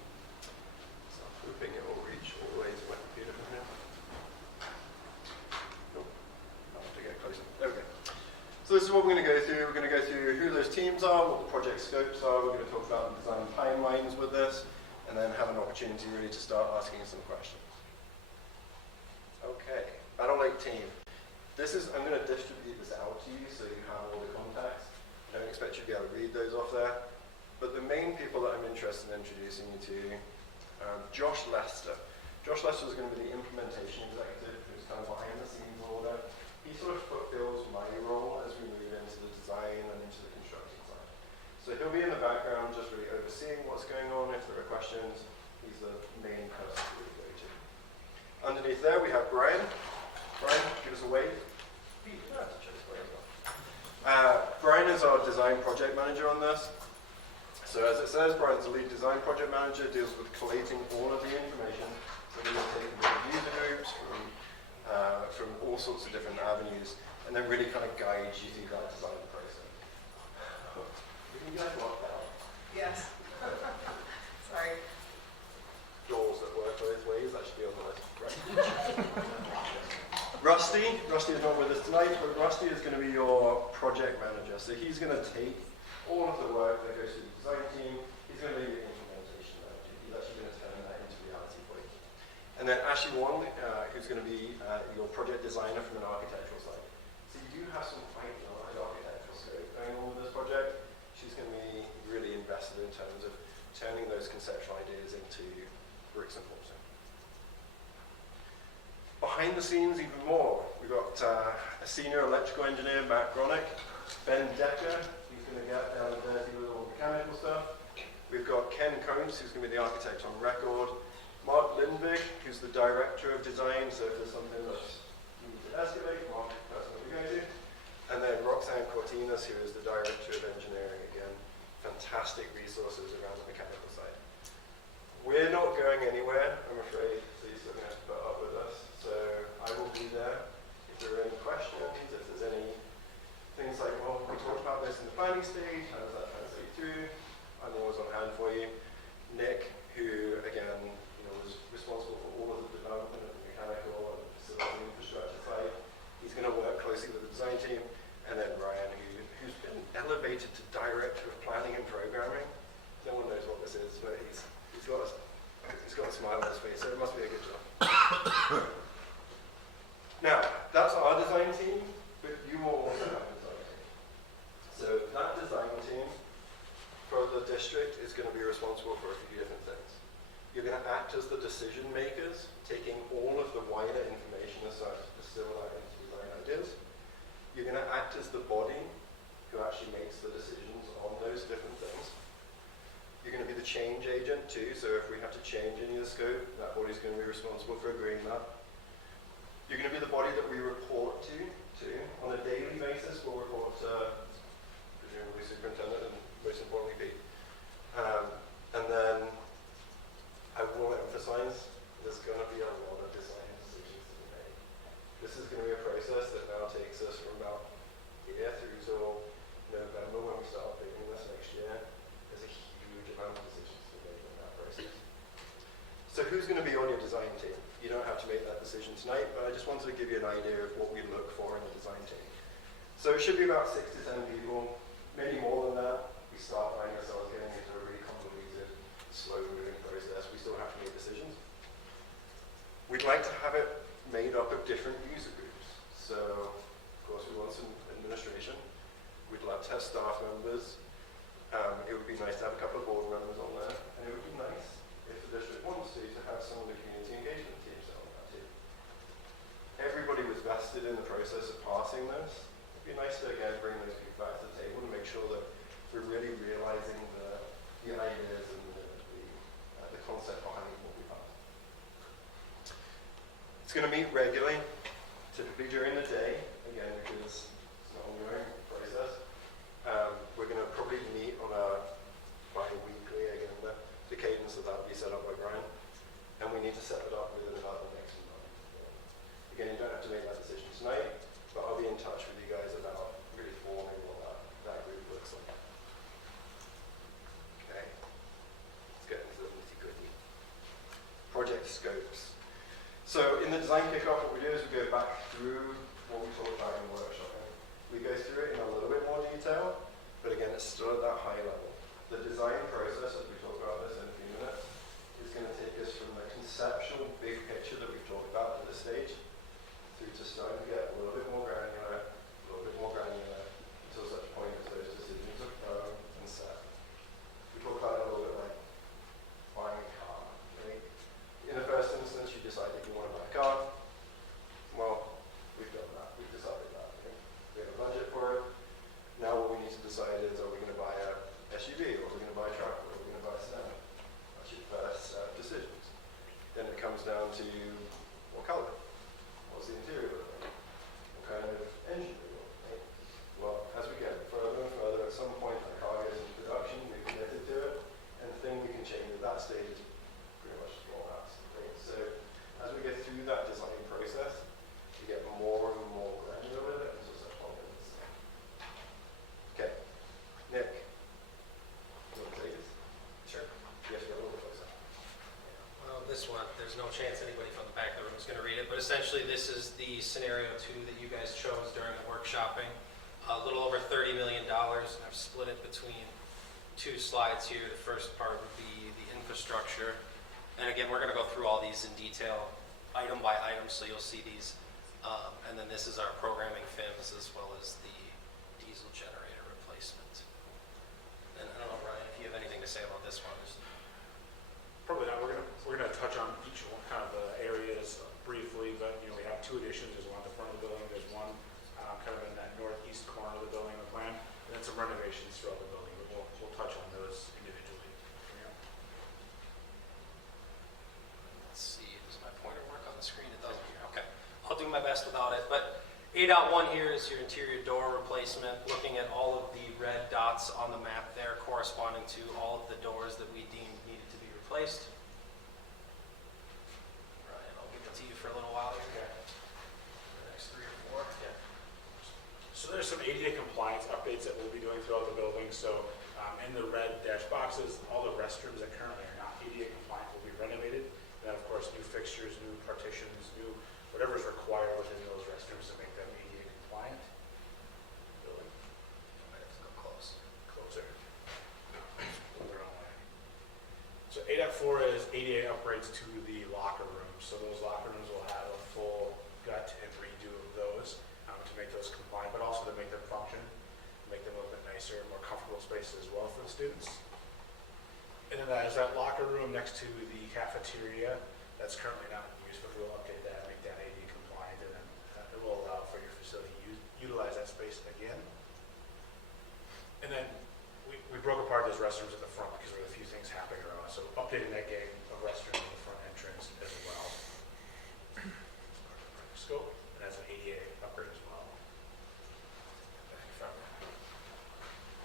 So I'm hoping it will reach all the way to my computer from here. Nope. I'll have to get closer. Okay. So this is what we're going to go through. We're going to go through who those teams are, what the project scopes are. We're going to talk about the design timelines with this, and then have an opportunity really to start asking some questions. Okay, Battle Lake team. I'm going to distribute this out to you so you have all the contacts. I don't expect you to be able to read those off there. But the main people that I'm interested in introducing you to, Josh Lester. Josh Lester is going to be the implementation executive, who's kind of behind the scenes order. He sort of fulfills my role as we move into the design and into the construction side. So he'll be in the background just really overseeing what's going on. If there are questions, he's the main person to really go to. Underneath there we have Brian. Brian, give us a wave. our design project manager on this. So as it says, Brian's the lead design project manager, deals with collating all of the information. So we're going to take different user groups from all sorts of different avenues, and then really kind of guide you through that design process. You guys locked out? Yes. Sorry. Doors that work both ways, that should be on the list. Right. Rusty is not with us tonight, but Rusty is going to be your project manager. So he's going to take all of the work that goes through the design team, he's going to be your implementation manager. He's actually going to turn that into reality for you. And then Ashley Wong, who's going to be your project designer from an architectural side. So you have some quite large architectural scope going on with this project. She's going to be really invested in terms of turning those conceptual ideas into bricks and mortar. Behind the scenes, even more, we've got a senior electrical engineer, Matt Gronick, Ben Decker, he's going to get down and dirty with all the mechanical stuff. We've got Ken Combs, who's going to be the architect on record. Mark Lindvig, who's the director of design, so if there's something that's you need to escalate, Mark is the person that we're going to. And then Roxanne Cortinas, who is the director of engineering, again, fantastic resources around the mechanical side. We're not going anywhere, I'm afraid, so you're still going to have to put up with us. So I will be there if there are any questions, if there's any things like, well, we talked about this in the planning stage, how does that translate through? I'm always on hand for you. Nick, who again, was responsible for all of the development of the mechanical and facility infrastructure side, he's going to work closely with the design team. And then Ryan, who's been elevated to director of planning and programming. No one knows what this is, but he's got a smile on his face, so it must be a good job. Now, that's our design team, but you will also have a design team. So that design team for the district is going to be responsible for a few different things. You're going to act as the decision makers, taking all of the wider information aside to distill that into design ideas. You're going to act as the body who actually makes the decisions on those different things. You're going to be the change agent too, so if we have to change any of the scope, that body's going to be responsible for agreeing that. You're going to be the body that we report to. On a daily basis, we'll report to presumably superintendent and most importantly Pete. And then I will emphasize there's going to be a lot of design decisions to be made. This is going to be a process that now takes us from about here through till November when we start building this next year. There's a huge amount of decisions to be made in that process. So who's going to be on your design team? You don't have to make that decision tonight, but I just wanted to give you an idea of what we look for in the design team. So it should be about 6 to 10 people, maybe more than that. We start finding ourselves getting into a really convoluted, slow-moving process. We still have to make decisions. We'd like to have it made up of different user groups. So, of course, we want some administration. We'd love to have staff members. It would be nice to have a couple of board members on there. And it would be nice, if the district wants to have some of the community engagement teams on that too. Everybody was vested in the process of passing this. It'd be nice to, again, bring those people back to the table and make sure that we're really realizing the ideas and the concept behind what we have. It's going to meet regularly, typically during the day, again, because it's an ongoing process. We're going to probably meet on a bi-weekly, again, the cadence of that will be set up by Brian, and we need to set it up within about the next month. Again, you don't have to make that decision tonight, but I'll be in touch with you guys about really forming what that group looks like. Okay, let's get into the nitty-gritty. Project scopes. So in the design kickoff, what we do is we go back through what we talked about in the workshop. We go through it in a little bit more detail, but again, it's still at that high level. The design process, as we talk about this in a few minutes, is going to take us from the conceptual big picture that we've talked about at this stage through to starting to get a little bit more granular, until such point as those decisions are firm and set. We talk about it a little bit like buying a car. Right? In the first instance, you decide that you want to buy a car. Well, we've done that. We've decided that. Okay? We have a budget for it. Now what we need to decide is, are we going to buy a SUV, or are we going to buy a truck, or are we going to buy a sedan? That's your first set of decisions. Then it comes down to what color? What's the interior look like? What kind of shopping, a little over $30 million, and I've split it between two slides here. The first part would be the infrastructure. And again, we're going to go through all these in detail, item by item, so you'll see these. And then this is our programming FIMS as well as the diesel generator replacement. And I don't know, Ryan, if you have anything to say about this one. Probably not. We're gonna touch on each one, kind of the areas briefly, but we have two additions. There's one at the front of the building. There's one kind of in that northeast corner of the building, the plan, and then some renovations throughout the building. But we'll touch on those individually. Let's see, does my pointer work on the screen? It doesn't. Okay, I'll do my best without it. But 8.1 here is your interior door replacement. Looking at all of the red dots on the map there, corresponding to all of the doors that we deemed needed to be replaced. Ryan, I'll give it to you for a little while here. The next 3 or 4. Yeah. So there's some ADA compliance updates that we'll be doing throughout the building. So in the red dash boxes, all the restrooms that currently are not ADA compliant will be renovated. And then, of course, new fixtures, new partitions, new whatever's required within those restrooms to make them ADA compliant. Building. I might have to go close. Closer. So 8.4 is ADA upgrades to the locker rooms. So those locker rooms will have a full gut and redo of those to make those compliant, but also to make them function, make them a little bit nicer, more comfortable spaces as well for the students. And then that is that locker room next to the cafeteria that's currently not in use, but we'll update that, make that ADA compliant, and then it will allow for your facility to utilize that space again. And then we broke apart those restrooms at the front because there were a few things happening around us. So updating that game of restrooms in the front entrance as well. Scope, and that's an ADA upgrade as well.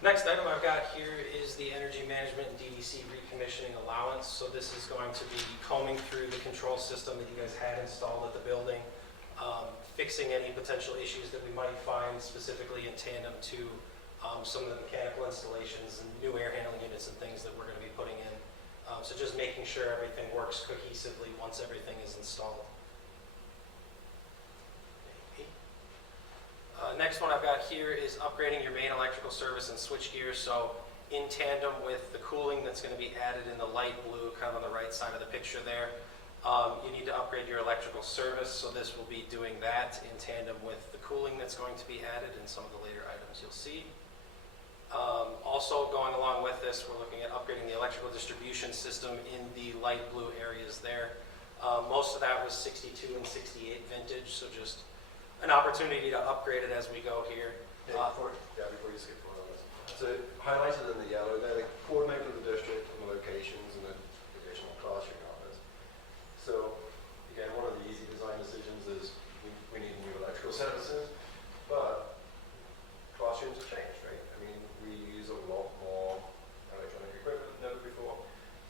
Next item I've got here is the Energy Management and DDC Recommissioning Allowance. So this is going to be combing through the control system that you guys had installed at the building, fixing any potential issues that we might find specifically in tandem to some of the mechanical installations and new air handling units and things that we're going to be putting in. So just making sure everything works cohesively once everything is installed. Next one I've got here is upgrading your main electrical service and switchgear. So in tandem with the cooling that's going to be added in the light blue, kind of on the right side of the picture there, you need to upgrade your electrical service. So this will be doing that in tandem with the cooling that's going to be added in some of the later items you'll see. Also going along with this, we're looking at upgrading the electrical distribution system in the light blue areas there. Most of that was 62 and 68 vintage, so just an opportunity to upgrade it as we go here. Before you skip forward on this. So highlighted in the yellow there, the coordinate of the district and the locations and the additional classroom hours. So again, one of the easy design decisions is we need new electrical services, but classrooms have changed, right? I mean, we use a lot more electronic equipment than ever before.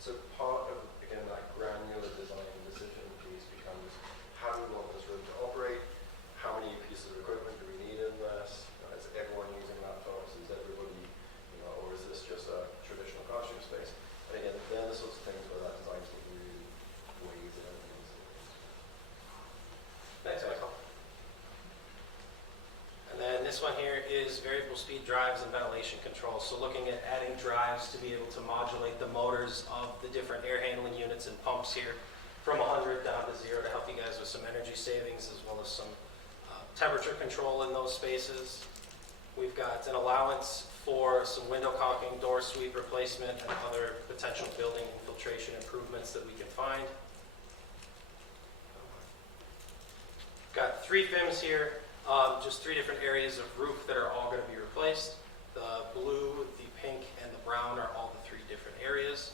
So part of, again, that granular design decision piece becomes how do we want this room to operate? How many pieces of equipment do we need in this? Is everyone using laptops? Is everybody, or is this just a traditional classroom space? And again, they're the sorts of things where that design team really weighs in. Thanks, Michael. And then this one here is variable speed drives and ventilation control. So looking at adding drives to be able to modulate the motors of the different air handling units and pumps here from 100 down to 0 to help you guys with some energy savings as well as some temperature control in those spaces. We've got an allowance for some window caulking, door sweep replacement, and other potential building infiltration improvements that we can find. Got 3 FIMs here, just 3 different areas of roof that are all going to be replaced. The blue, the pink, and the brown are all the 3 different areas.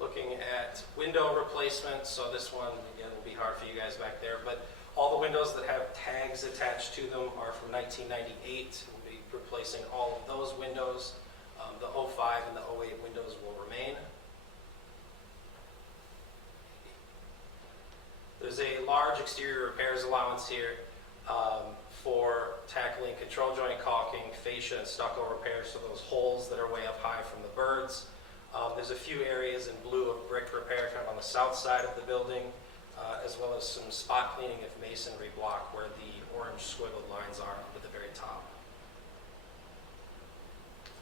Looking at window replacement, so this one, again, will be hard for you guys back there, but all the windows that have tags attached to them are from 1998. We'll be replacing all of those windows. The 05 and the 08 windows will remain. There's a large exterior repairs allowance here for tackling control joint caulking, fascia, and stucco repairs, so those holes that are way up high from the birds. There's a few areas in blue of brick repair kind of on the south side of the building. as well as some spot cleaning of masonry block where the orange squiggled lines are up at the very top.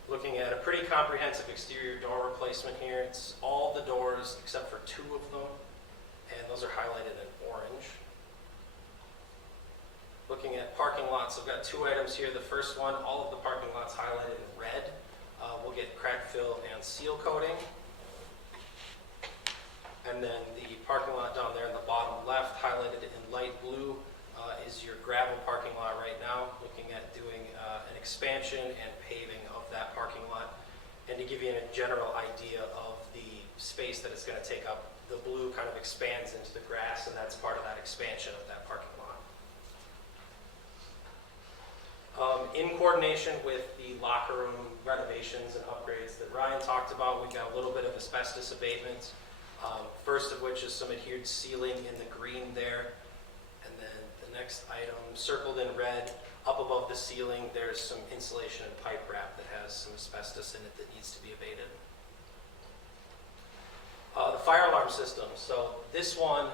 Looking at a pretty comprehensive exterior door replacement here. It's all the doors except for 2 of them, and those are highlighted in orange. Looking at parking lots, I've got 2 items here. The first one, all of the parking lots highlighted in red. We'll get crack fill and seal coating. And then the parking lot down there in the bottom left, highlighted in light blue, is your gravel parking lot right now. Looking at doing an expansion and paving of that parking lot. And to give you a general idea of the space that it's going to take up, the blue kind of expands into the grass, and that's part of that expansion of that parking lot. In coordination with the locker room renovations and upgrades that Ryan talked about, we got a little bit of asbestos abatement. First of which is some adhered ceiling in the green there. And then the next item, circled in red, up above the ceiling, there's some insulation and pipe wrap that has some asbestos in it that needs to be abated. The fire alarm system. So this one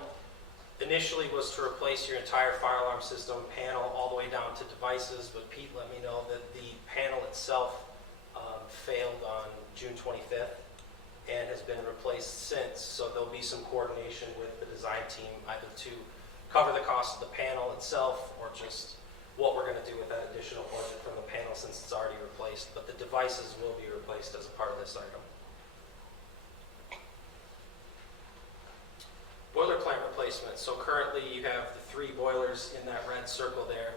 initially was to replace your entire fire alarm system panel all the way down to devices, but Pete let me know that the panel itself failed on June 25th. And has been replaced since, so there'll be some coordination with the design team either to cover the cost of the panel itself or just what we're going to do with that additional budget from the panel since it's already replaced. But the devices will be replaced as a part of this item. Boiler plant replacement. So currently you have the 3 boilers in that red circle there.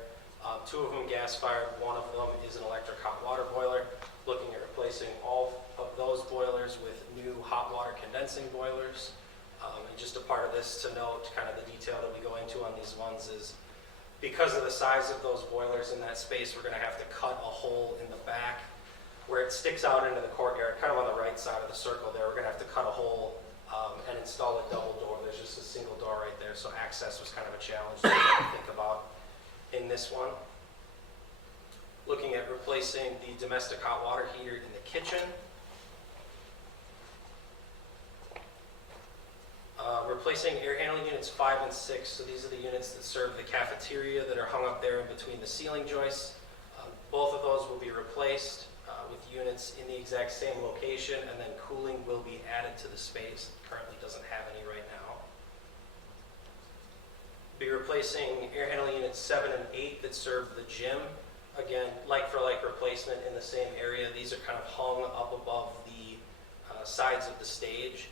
2 of them gas-fired, 1 of them is an electric hot water boiler. Looking at replacing all of those boilers with new hot water condensing boilers. And just a part of this to note, kind of the detail that we go into on these ones is because of the size of those boilers in that space, we're going to have to cut a hole in the back where it sticks out into the courtyard, kind of on the right side of the circle there. We're going to have to cut a hole and install a double door. There's just a single door right there, so access was kind of a challenge that we had to think about in this one. Looking at replacing the domestic hot water heater in the kitchen. Replacing air handling units 5 and 6. So these are the units that serve the cafeteria that are hung up there in between the ceiling joists. Both of those will be replaced with units in the exact same location, and then cooling will be added to the space. It currently doesn't have any right now. Be replacing air handling units 7 and 8 that serve the gym. Again, like-for-like replacement in the same area. These are kind of hung up above the sides of the stage.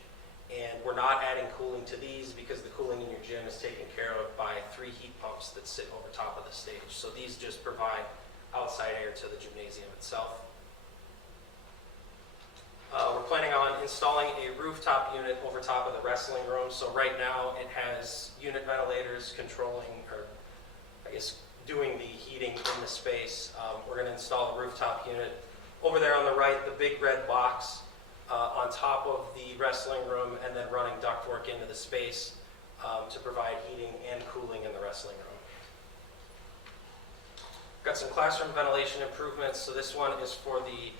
And we're not adding cooling to these because the cooling in your gym is taken care of by 3 heat pumps that sit over top of the stage. So these just provide outside air to the gymnasium itself. We're planning on installing a rooftop unit over top of the wrestling room. So right now it has unit ventilators controlling, or I guess doing the heating in the space. We're going to install the rooftop unit over there on the right, the big red box on top of the wrestling room, and then running ductwork into the space to provide heating and cooling in the wrestling room. Got some classroom ventilation improvements. So this one is for the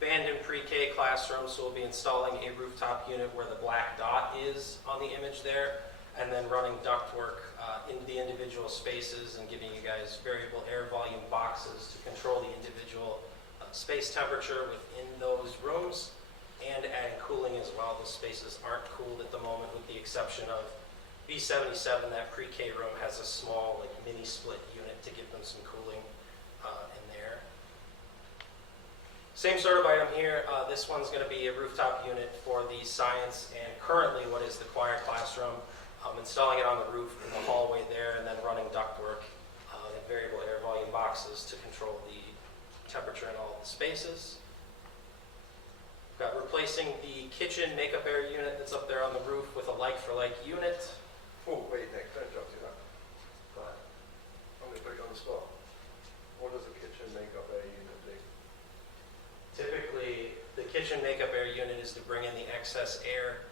band and pre-K classroom. So we'll be installing a rooftop unit where the black dot is on the image there, and then running ductwork into the individual spaces and giving you guys variable air volume boxes to control the individual space temperature within those rooms, and adding cooling as well. The spaces aren't cooled at the moment with the exception of B77. That pre-K room has a small mini split unit to give them some cooling in there. Same sort of item here. This one's going to be a rooftop unit for the science and currently what is the choir classroom. Installing it on the roof in the hallway there, and then running ductwork and variable air volume boxes to control the temperature in all of the spaces. We've got replacing the kitchen makeup air unit that's up there on the roof with a like-for-like unit. Oh, wait, Nick, don't jump to that. Go ahead. I'm going to put you on the spot. What does a kitchen makeup air unit do? Typically, the kitchen makeup air unit is to bring in the excess air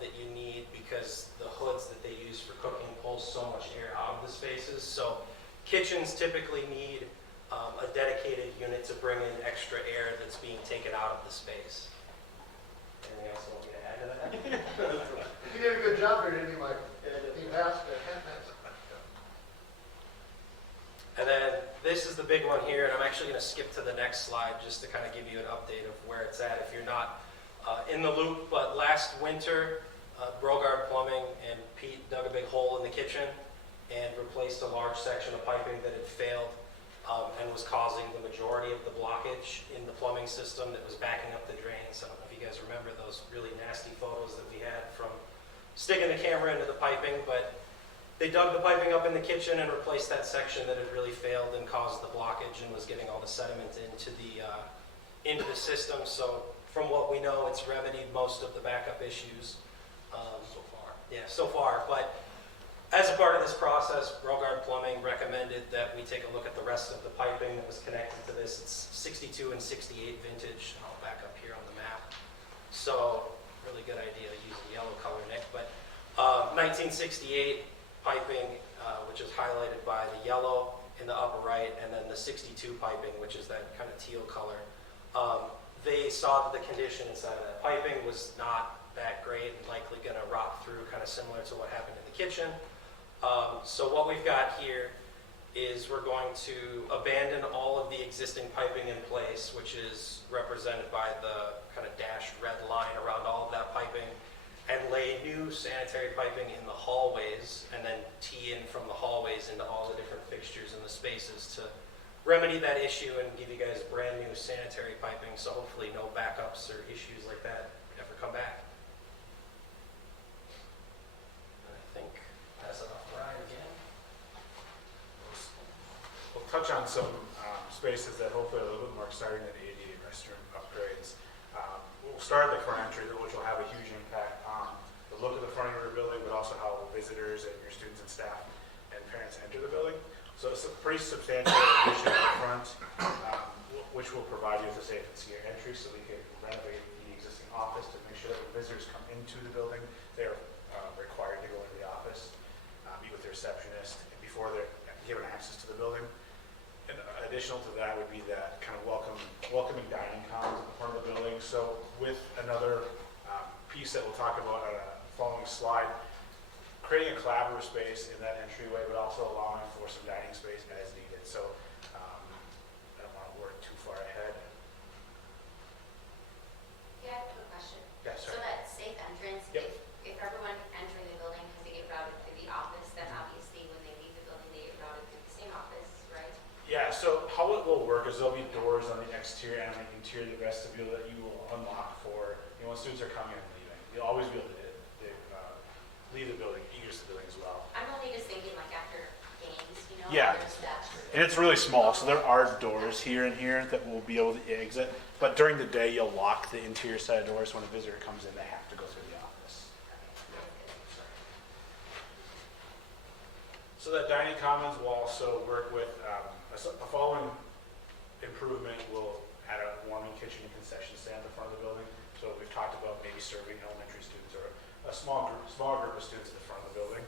that you need because the hoods that they use for cooking pull so much air out of the spaces. So kitchens typically need a dedicated unit to bring in extra air that's being taken out of the space. Anything else you want me to add to that? You did a good job there, didn't you, Mike? Yeah, I did. basket, 10 minutes. And then this is the big one here, and I'm actually going to skip to the next slide just to kind of give you an update of where it's at if you're not in the loop. But last winter, Brogard Plumbing and Pete dug a big hole in the kitchen and replaced a large section of piping that had failed and was causing the majority of the blockage in the plumbing system that was backing up the drains. I don't know if you guys remember those really nasty photos that we had from sticking the camera into the piping, but they dug the piping up in the kitchen and replaced that section that had really failed and caused the blockage and was getting all the sediment into the system. So from what we know, it's remedied most of the backup issues so far. Yeah, so far. But as a part of this process, Brogard Plumbing recommended that we take a look at the rest of the piping that was connected to this. It's 62 and 68 vintage. I'll back up here on the map. So really good idea using yellow color, Nick. But 1968 piping, which is highlighted by the yellow in the upper right, and then the 62 piping, which is that kind of teal color. They saw that the condition inside of that piping was not that great and likely going to rot through, kind of similar to what happened in the kitchen. So what we've got here is we're going to abandon all of the existing piping in place, which is represented by the kind of dashed red line around all of that piping, and lay new sanitary piping in the hallways, and then tee in from the hallways into all the different fixtures in the spaces to remedy that issue and give you guys brand new sanitary piping, so hopefully no backups or issues like that ever come back. And I think pass it off to Ryan again. We'll touch on some spaces that hopefully are a little bit more exciting than ADA restroom upgrades. We'll start at the front entry, which will have a huge impact on the look of the front of your building, but also how visitors and your students and staff and parents enter the building. So it's a pretty substantial addition at the front, which will provide you with a safe and secure entry, so we can renovate the existing office to make sure that when visitors come into the building, they're required to go into the office, meet with the receptionist, and before they're given access to the building. And additional to that would be that kind of welcoming dining commons at the front of the building. So with another piece that we'll talk about on a following slide, creating a collaborative space in that entryway, but also allowing for some dining space as needed. So I don't want to work too far ahead. Yeah, I have a question. Yes, So sir. that safe entrance, Yep. if everyone entering the building has to get routed through the office, then obviously when they leave the building, they get routed through the same office, right? Yeah, so how it will work is there'll be doors on the exterior and on the interior of the vestibule that you will unlock for, when students are coming and leaving. You'll always be able to leave the building, egress the building as well. I'm only just thinking like after games, you know? Yeah. There's that. And it's really small, so there are doors here and here that will be able to exit. But during the day, you'll lock the interior side doors. When a visitor comes in, they have to go through the office. So that dining commons will also work with a following improvement. Will add a warming kitchen and concession stand at the front of the building. So we've talked about maybe serving elementary students or a small group of students at the front of the building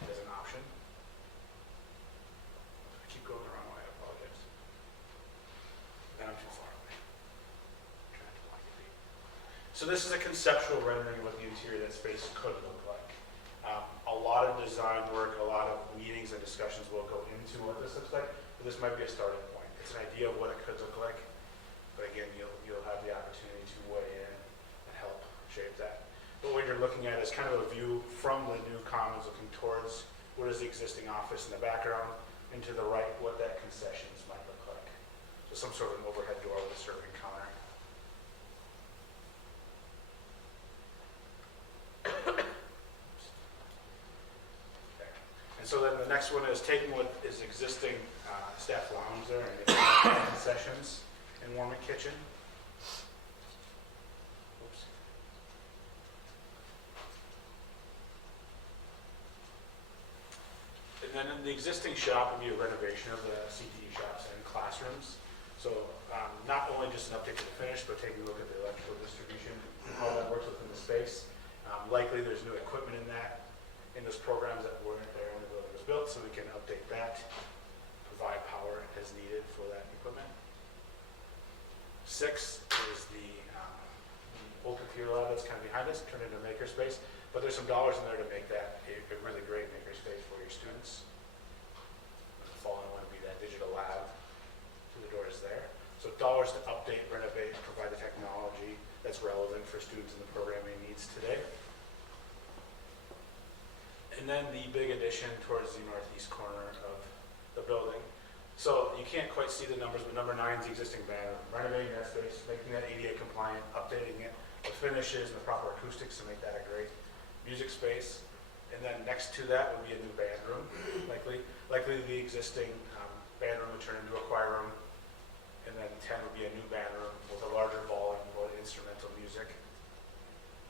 as an option. I keep going the wrong way, I apologize. Then I'm too far away. Trying to block it. So this is a conceptual rendering of what the interior of that space could look like. A lot of design work, a lot of meetings and discussions will go into what this looks like, but this might be a starting point. It's an idea of what it could look like, but again, you'll have the opportunity to weigh in and help shape that. But what you're looking at is kind of a view from the new commons looking towards what is the existing office in the background, and to the right, what that concessions might look like. So some sort of an overhead door with a serving counter. Okay. And so then the next one is taking what is existing staff lounge there and making concessions and warming kitchen. Oops. And then in the existing shop would be a renovation of the CTE shops and classrooms. So not only just an update to the finish, but taking a look at the electrical distribution and how that works within the space. Likely there's new equipment in those programs that weren't there when the building was built, so we can update that, provide power as needed for that equipment. 6 is the open computer lab that's kind of behind us, turn it into a makerspace. But there's some dollars in there to make that a really great makerspace for your students. In the fall, I want to be that digital lab through the doors there. So dollars to update, renovate, provide the technology that's relevant for students and the programming needs today. And then the big addition towards the northeast corner of the building. So you can't quite see the numbers, but number 9 is the existing band room. Renovating that space, making that ADA compliant, updating it with finishes and the proper acoustics to make that a great music space. And then next to that would be a new band room, likely. Likely the existing band room would turn into a choir room. And then 10 would be a new band room with a larger volume for instrumental music.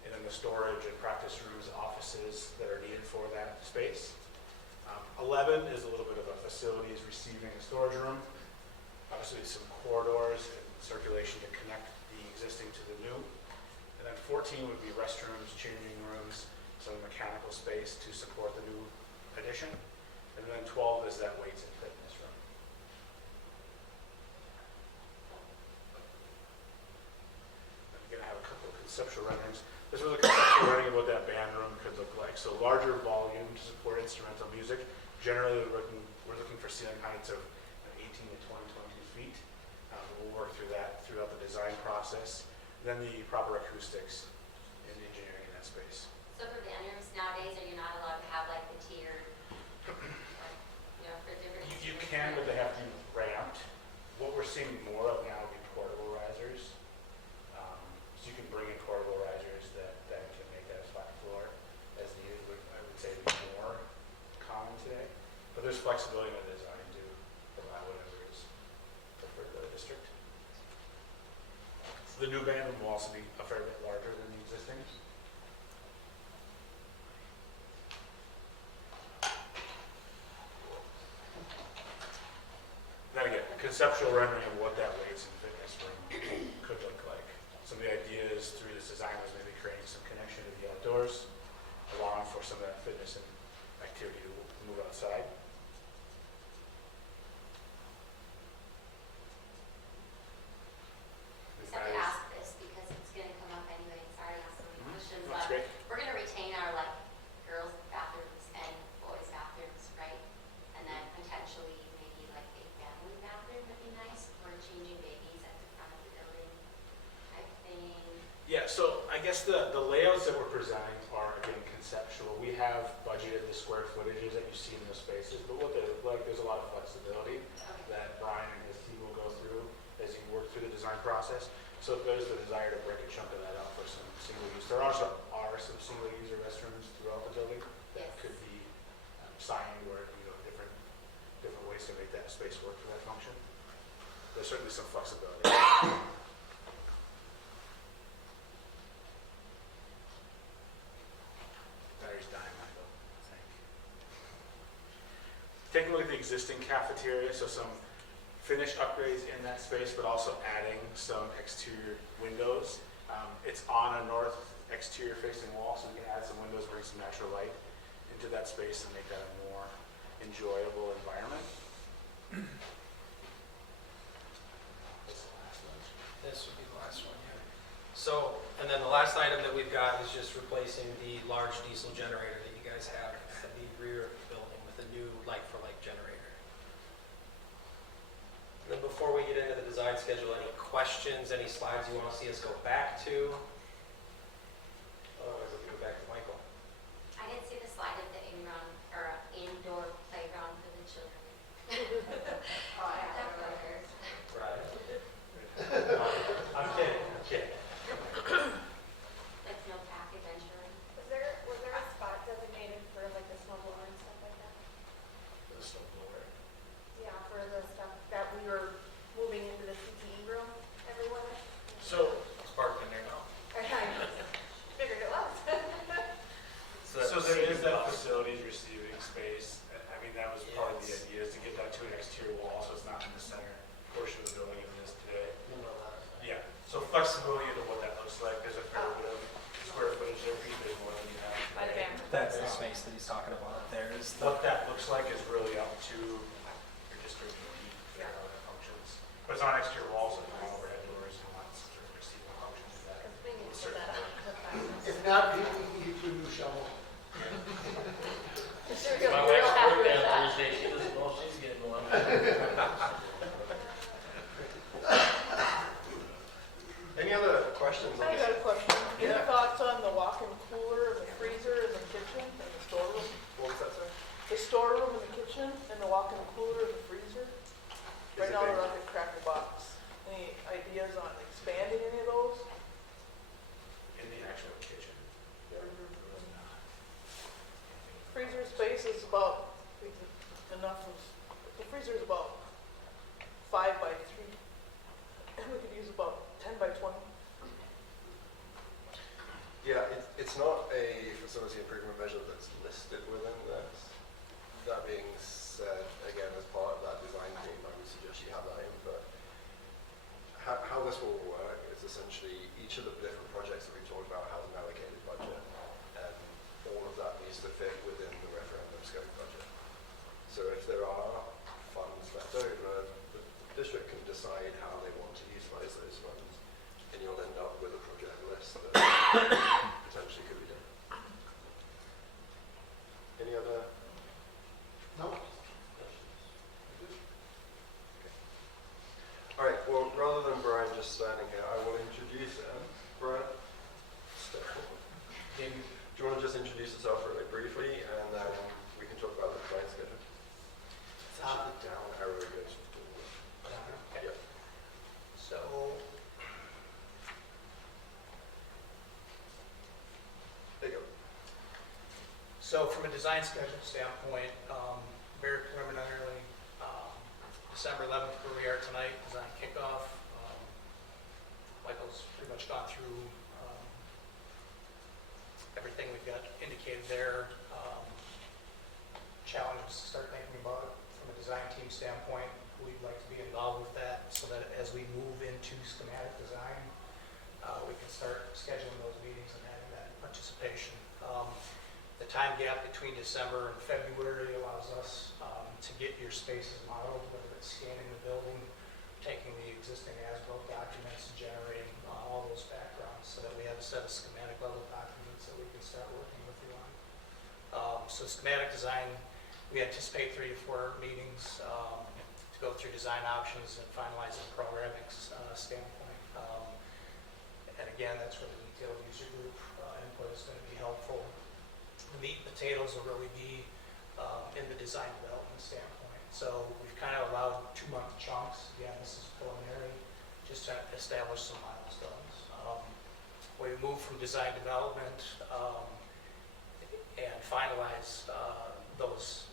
And then the storage and practice rooms, offices that are needed for that space. 11 is a little bit of a facilities receiving a storage room. Obviously some corridors and circulation to connect the existing to the new. And then 14 would be restrooms, changing rooms, some mechanical space to support the new addition. And then 12 is that weights and fitness room. I'm going to have a couple of conceptual renderings. This was a conceptual rendering of what that band room could look like. So larger volume to support instrumental music. Generally, we're looking for ceiling heights of 18 to 22 feet. We'll work through that throughout the design process. Then the proper acoustics and engineering in that space. So for band rooms nowadays, are you not allowed to have like the tiered, for different? You can, but they have to be ramped. What we're seeing more of now would be portable risers. So you can bring in portable risers that can make that a flat floor as needed. I would say be more common today. But there's flexibility in the design to allow whatever is preferred by the district. So the new band room will also be a fair bit larger than the existing. Then again, conceptual rendering of what that weights and fitness room could look like. Some of the ideas through this design was maybe creating some connection to the outdoors, allowing for some of that fitness and activity to move outside. So I would ask this because it's going to come up anyway. Sorry to ask so many questions, That's but great. we're going to retain our like girls' bathrooms and boys' bathrooms, right? And then potentially maybe like a family bathroom would be nice for changing babies at the front of the building type thing. Yeah, so I guess the layouts that we're presenting are, again, conceptual. We have budgeted the square footages that you see in those spaces, but what they look like, there's a lot of flexibility that Brian and his team will go through as you work through the design process. So if there's the desire to break a chunk of that out for some single use, there are some single user restrooms throughout the building that Yes. could be signed or different ways to make that space work for that function. There's certainly some flexibility. Battery's dying, Michael. Thank you. Taking a look at the existing cafeteria, so some finished upgrades in that space, but also adding some exterior windows. It's on a north exterior facing wall, so we can add some windows, bring some natural light into that space and make that a more enjoyable environment. That's the last one. This would be the last one, yeah. So, and then the last item that we've got is just replacing the large diesel generator that you guys have at the rear of the building with a new like-for-like generator. And then before we get into the design schedule, any questions, any slides you want to see us go back to? Otherwise, I'll give it back to Michael. I didn't see the slide of the indoor playground for the children. Oh, I have it right here. Right. I'm kidding. Like no pack eventually. Was there a spot designated for like the snowblower and stuff like that? The snowblower. Yeah, for the stuff that we were moving into the CTE room, everyone? So, It's parked in there now. I figured it was. So there is that facilities receiving space. I mean, that was part of the idea, is to get that to an exterior wall, so it's not in the center portion of the building as it is today. Yeah, so flexibility into what that looks like. There's a fair bit of square footage there, pretty big more than you have By the today. band. That's the space that he's talking about up there is the, What that looks like is really up to your district and figure out how that functions. But it's on exterior walls and overhead doors and lots of receiving functions that Because we need would to put that certainly up. now the Rocket Cracker Box. Any ideas on expanding any of those? In the actual kitchen. Freezer space is about enough of, the freezer is about 5 by 3. And we could use about 10 by 20. Yeah, it's not a facility improvement measure that's listed within this. That being said, again, as part of that design team, I would suggest you have that input. How this will work is essentially each of the different projects that we talked about has an allocated budget, and all of that needs to fit within the referendum scope budget. So if there are funds left over, the district can decide how they want to utilize those funds, and you'll end up with a project list that potentially could be done. Any other? No? All right, well, rather than Brian just standing here, I will introduce him. Brian, do you want to just introduce yourself really briefly, and then we can talk about the design schedule? It's actually the down arrow goes forward. Okay. Yeah. So, There you go. so from a design schedule standpoint, very preliminarily, December 11th, where we are tonight, design kickoff. Michael's pretty much gone through everything we've got indicated there. Challenges to start thinking about it from a design team standpoint. We'd like to be involved with that so that as we move into schematic design, we can start scheduling those meetings and having that participation. The time gap between December and February allows us to get your spaces modeled, whether it's scanning the building, taking the existing as-built documents, and generating all those backgrounds so that we have a set of schematic level documents that we can start working with you on. So schematic design, we anticipate 3 to 4 meetings to go through design options and finalize the programming standpoint. And again, that's where the detailed user group input is going to be helpful. The meat and potatoes will really be in the design development standpoint. So we've kind of allowed 2-month chunks. Again, this is preliminary, just to establish some milestones. We move from design development and finalize those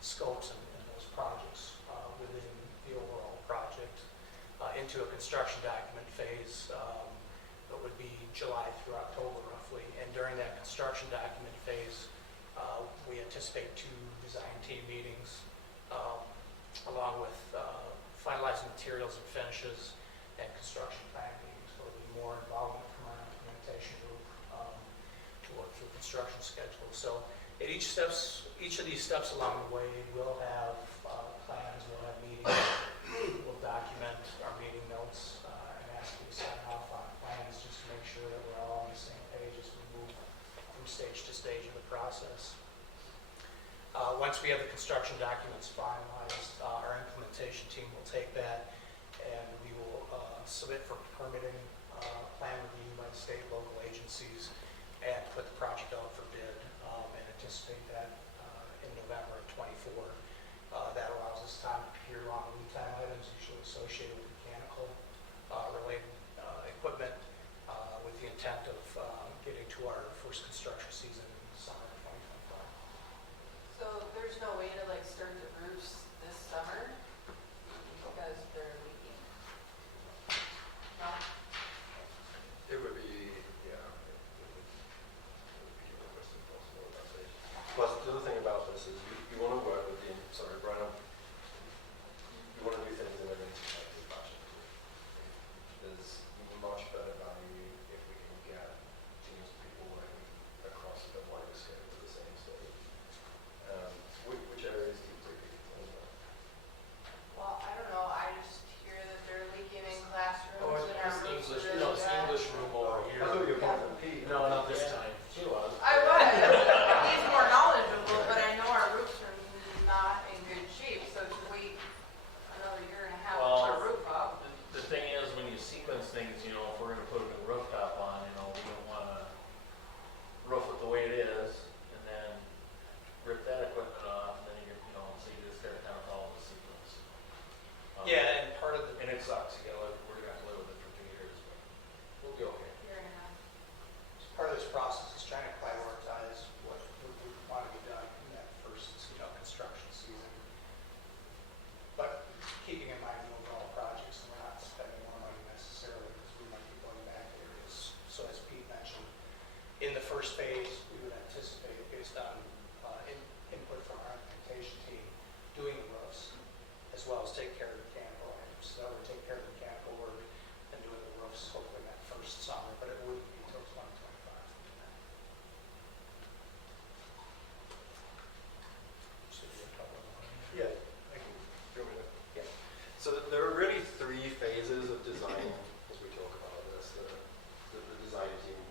scopes and those projects within the overall project into a construction document phase that would be July through October roughly. And during that construction document phase, we anticipate 2 design team meetings along with finalizing materials and finishes and construction plan meetings. So there'll be more involvement from our implementation group to work through construction schedules. So at each of these steps along the way, we'll have plans, we'll have meetings, we'll document our meeting notes and ask you to sign off on plans just to make sure that we're all on the same page as we move from stage to stage in the process. Once we have the construction documents finalized, our implementation team will take that and we will submit for permitting, plan review by the state and local agencies, and put the project out for bid and anticipate that in November of '24. That allows us time to procure long lead time items usually associated with mechanical related equipment with the intent of getting to our first construction season in summer of 2025. So there's no way to like start the roofs this summer because they're leaking? No? It would be, yeah, it would be almost impossible at that stage. Plus, the other thing about this is you want to work with the, sorry, Brian, you want to do things in an interconnected fashion. There's much better value if we can get teams of people working across a wider scale at the same stage. Which areas do you take people over? rain sucks, we're gonna have to live with it for 2 years, but we'll be okay. Year and a half. Part of this process is trying to prioritize what we want to be done in that first, construction season. But keeping in mind the overall projects, and we're not spending more money necessarily, because we might be going back areas. So as Pete mentioned, in the first phase, we would anticipate, based on input from our implementation team, doing the roofs, as well as take care of the mechanical items. So that would take care of the mechanical work and doing the roofs hopefully that first summer, but it wouldn't be until 2025. So you have a couple of them. Yeah, I can go with it. Yeah. So there are really 3 phases of design as we talk about this, that the design team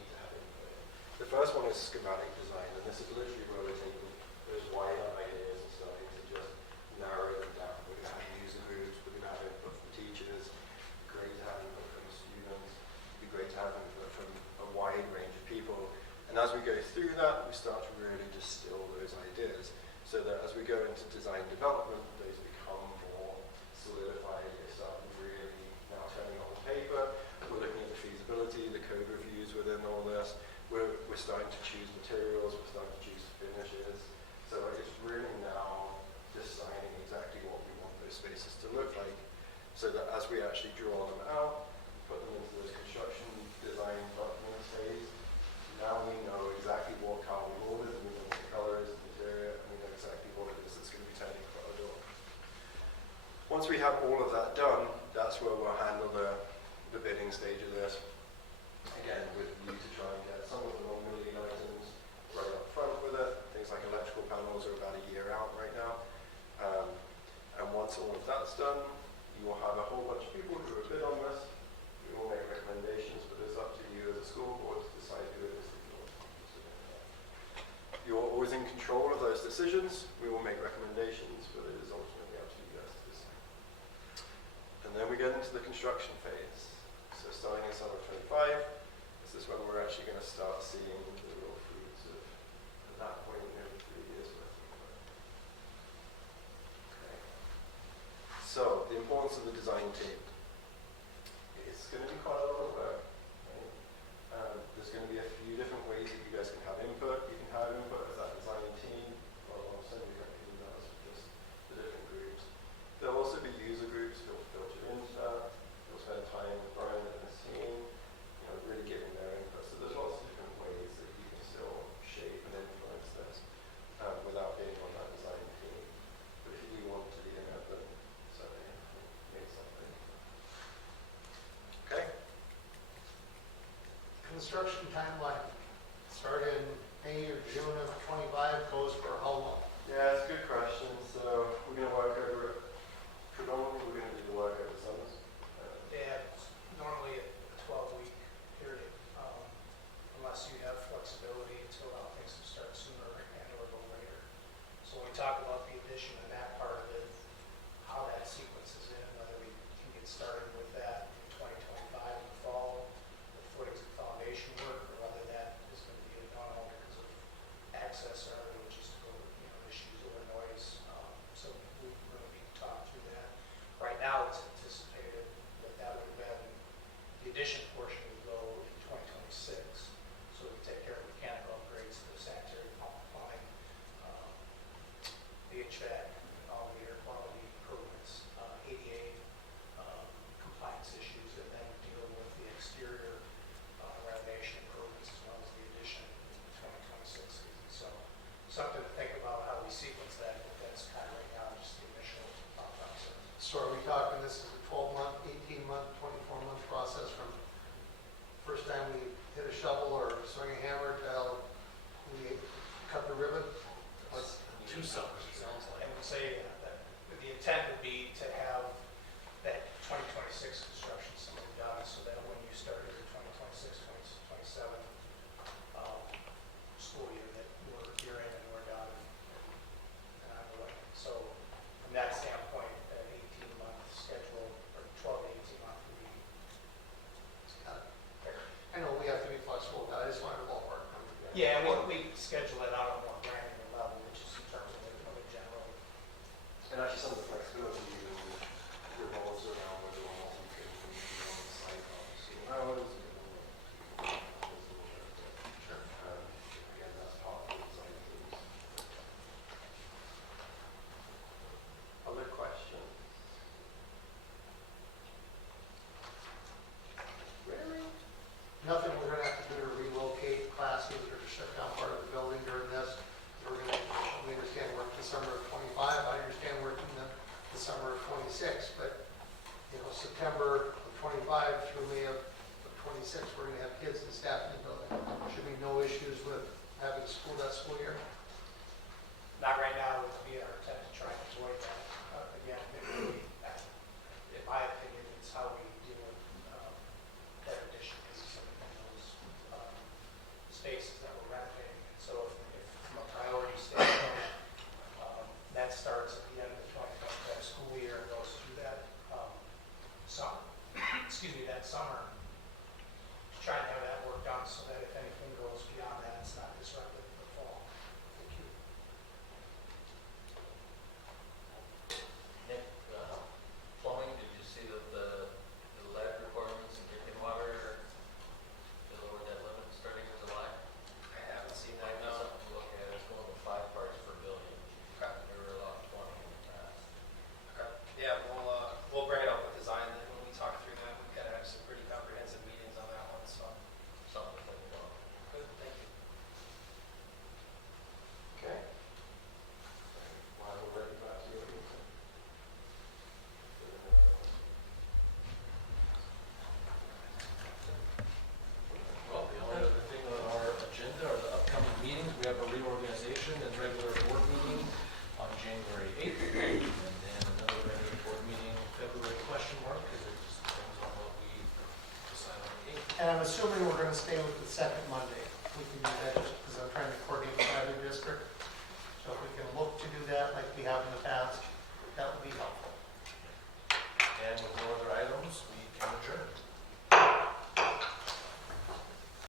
need to have input in. The first one is schematic design, and this is literally where we're taking those wide ideas and starting to just narrow them down. We're going to have user groups, we're going to have input from teachers. It'd be great to have input from students. It'd be great to have input from a wide range of people. And as we go through that, we start to really distill those ideas, so that as we go into design development, those become more solidified. They start really now turning on paper. We're looking at the feasibility, the code reviews within all this. We're starting to choose materials, we're starting to choose finishes. So it's really now deciding exactly what we want those spaces to look like, so that as we actually draw them out, put them into this construction design documents phase, now we know exactly what car we ordered, we know what the color is, the material, and we know exactly what it is that's going to be turning for our door. Once we have all of that done, that's where we'll handle the bidding stage of this. Again, with a view to try and get some of the non-million items right up front with it. Things like electrical panels are about a year out right now. And once all of that's done, you will have a whole bunch of people who will bid on this. We will make recommendations, but it's up to you as a school board to decide who it is that you want to consider. You're always in control of those decisions. We will make recommendations, but it is ultimately up to you guys to decide. And then we get into the construction phase. So starting in summer 25, this is when we're actually going to start seeing the real fruits of, at that point, nearly 3 years worth of work. Okay. So the importance of the design team. It's going to be quite a lot of work. Right? There's going to be a few different ways that you guys can have input. You can have input as that design team, or send your emails with just the different groups. There'll also be user groups who will filter into that. You'll spend time with Brian and his team, really giving their input. So there's lots of different ways that you can still shape and influence this without being on that design team. But if you do want to be in it, then certainly make something. Okay? Construction timeline, start in May or June of 26, but, you know, September of 25 through May of 26, we're gonna have kids and staff in the building. Should be no issues with having school that school year. Not right now, it would be our intent to try and avoid that. Again, in my opinion, it's how we deal with that addition in those spaces that we're renovating. And so if from a priority standpoint, that starts at the end of the 2025 school year and goes through that summer, that summer, to try and have that work done so that if anything goes beyond that, it's not disruptive in the fall. Thank you. Nick, plumbing, did you see that the lead requirements in drinking water are lower that limit starting in July? I haven't seen that, That's no. something to look at, it's going to 5 parts per billion. Okay. They were allowed 20 in the past. Okay. Yeah, we'll bring it up with design then when we talk through that. We've got to have some pretty comprehensive meetings on that one, so. Something to think about. Good, thank you. Okay. While we're ready back to you. Well, the only other thing on our agenda are the upcoming meetings. We have a reorganization and regular board meeting on January 8th, and then another regular board meeting February question mark, because it just depends on what we decide on the 8th. And I'm assuming we're gonna stay with the second Monday. We can do that just because I'm trying to coordinate with the other district. So if we can look to do that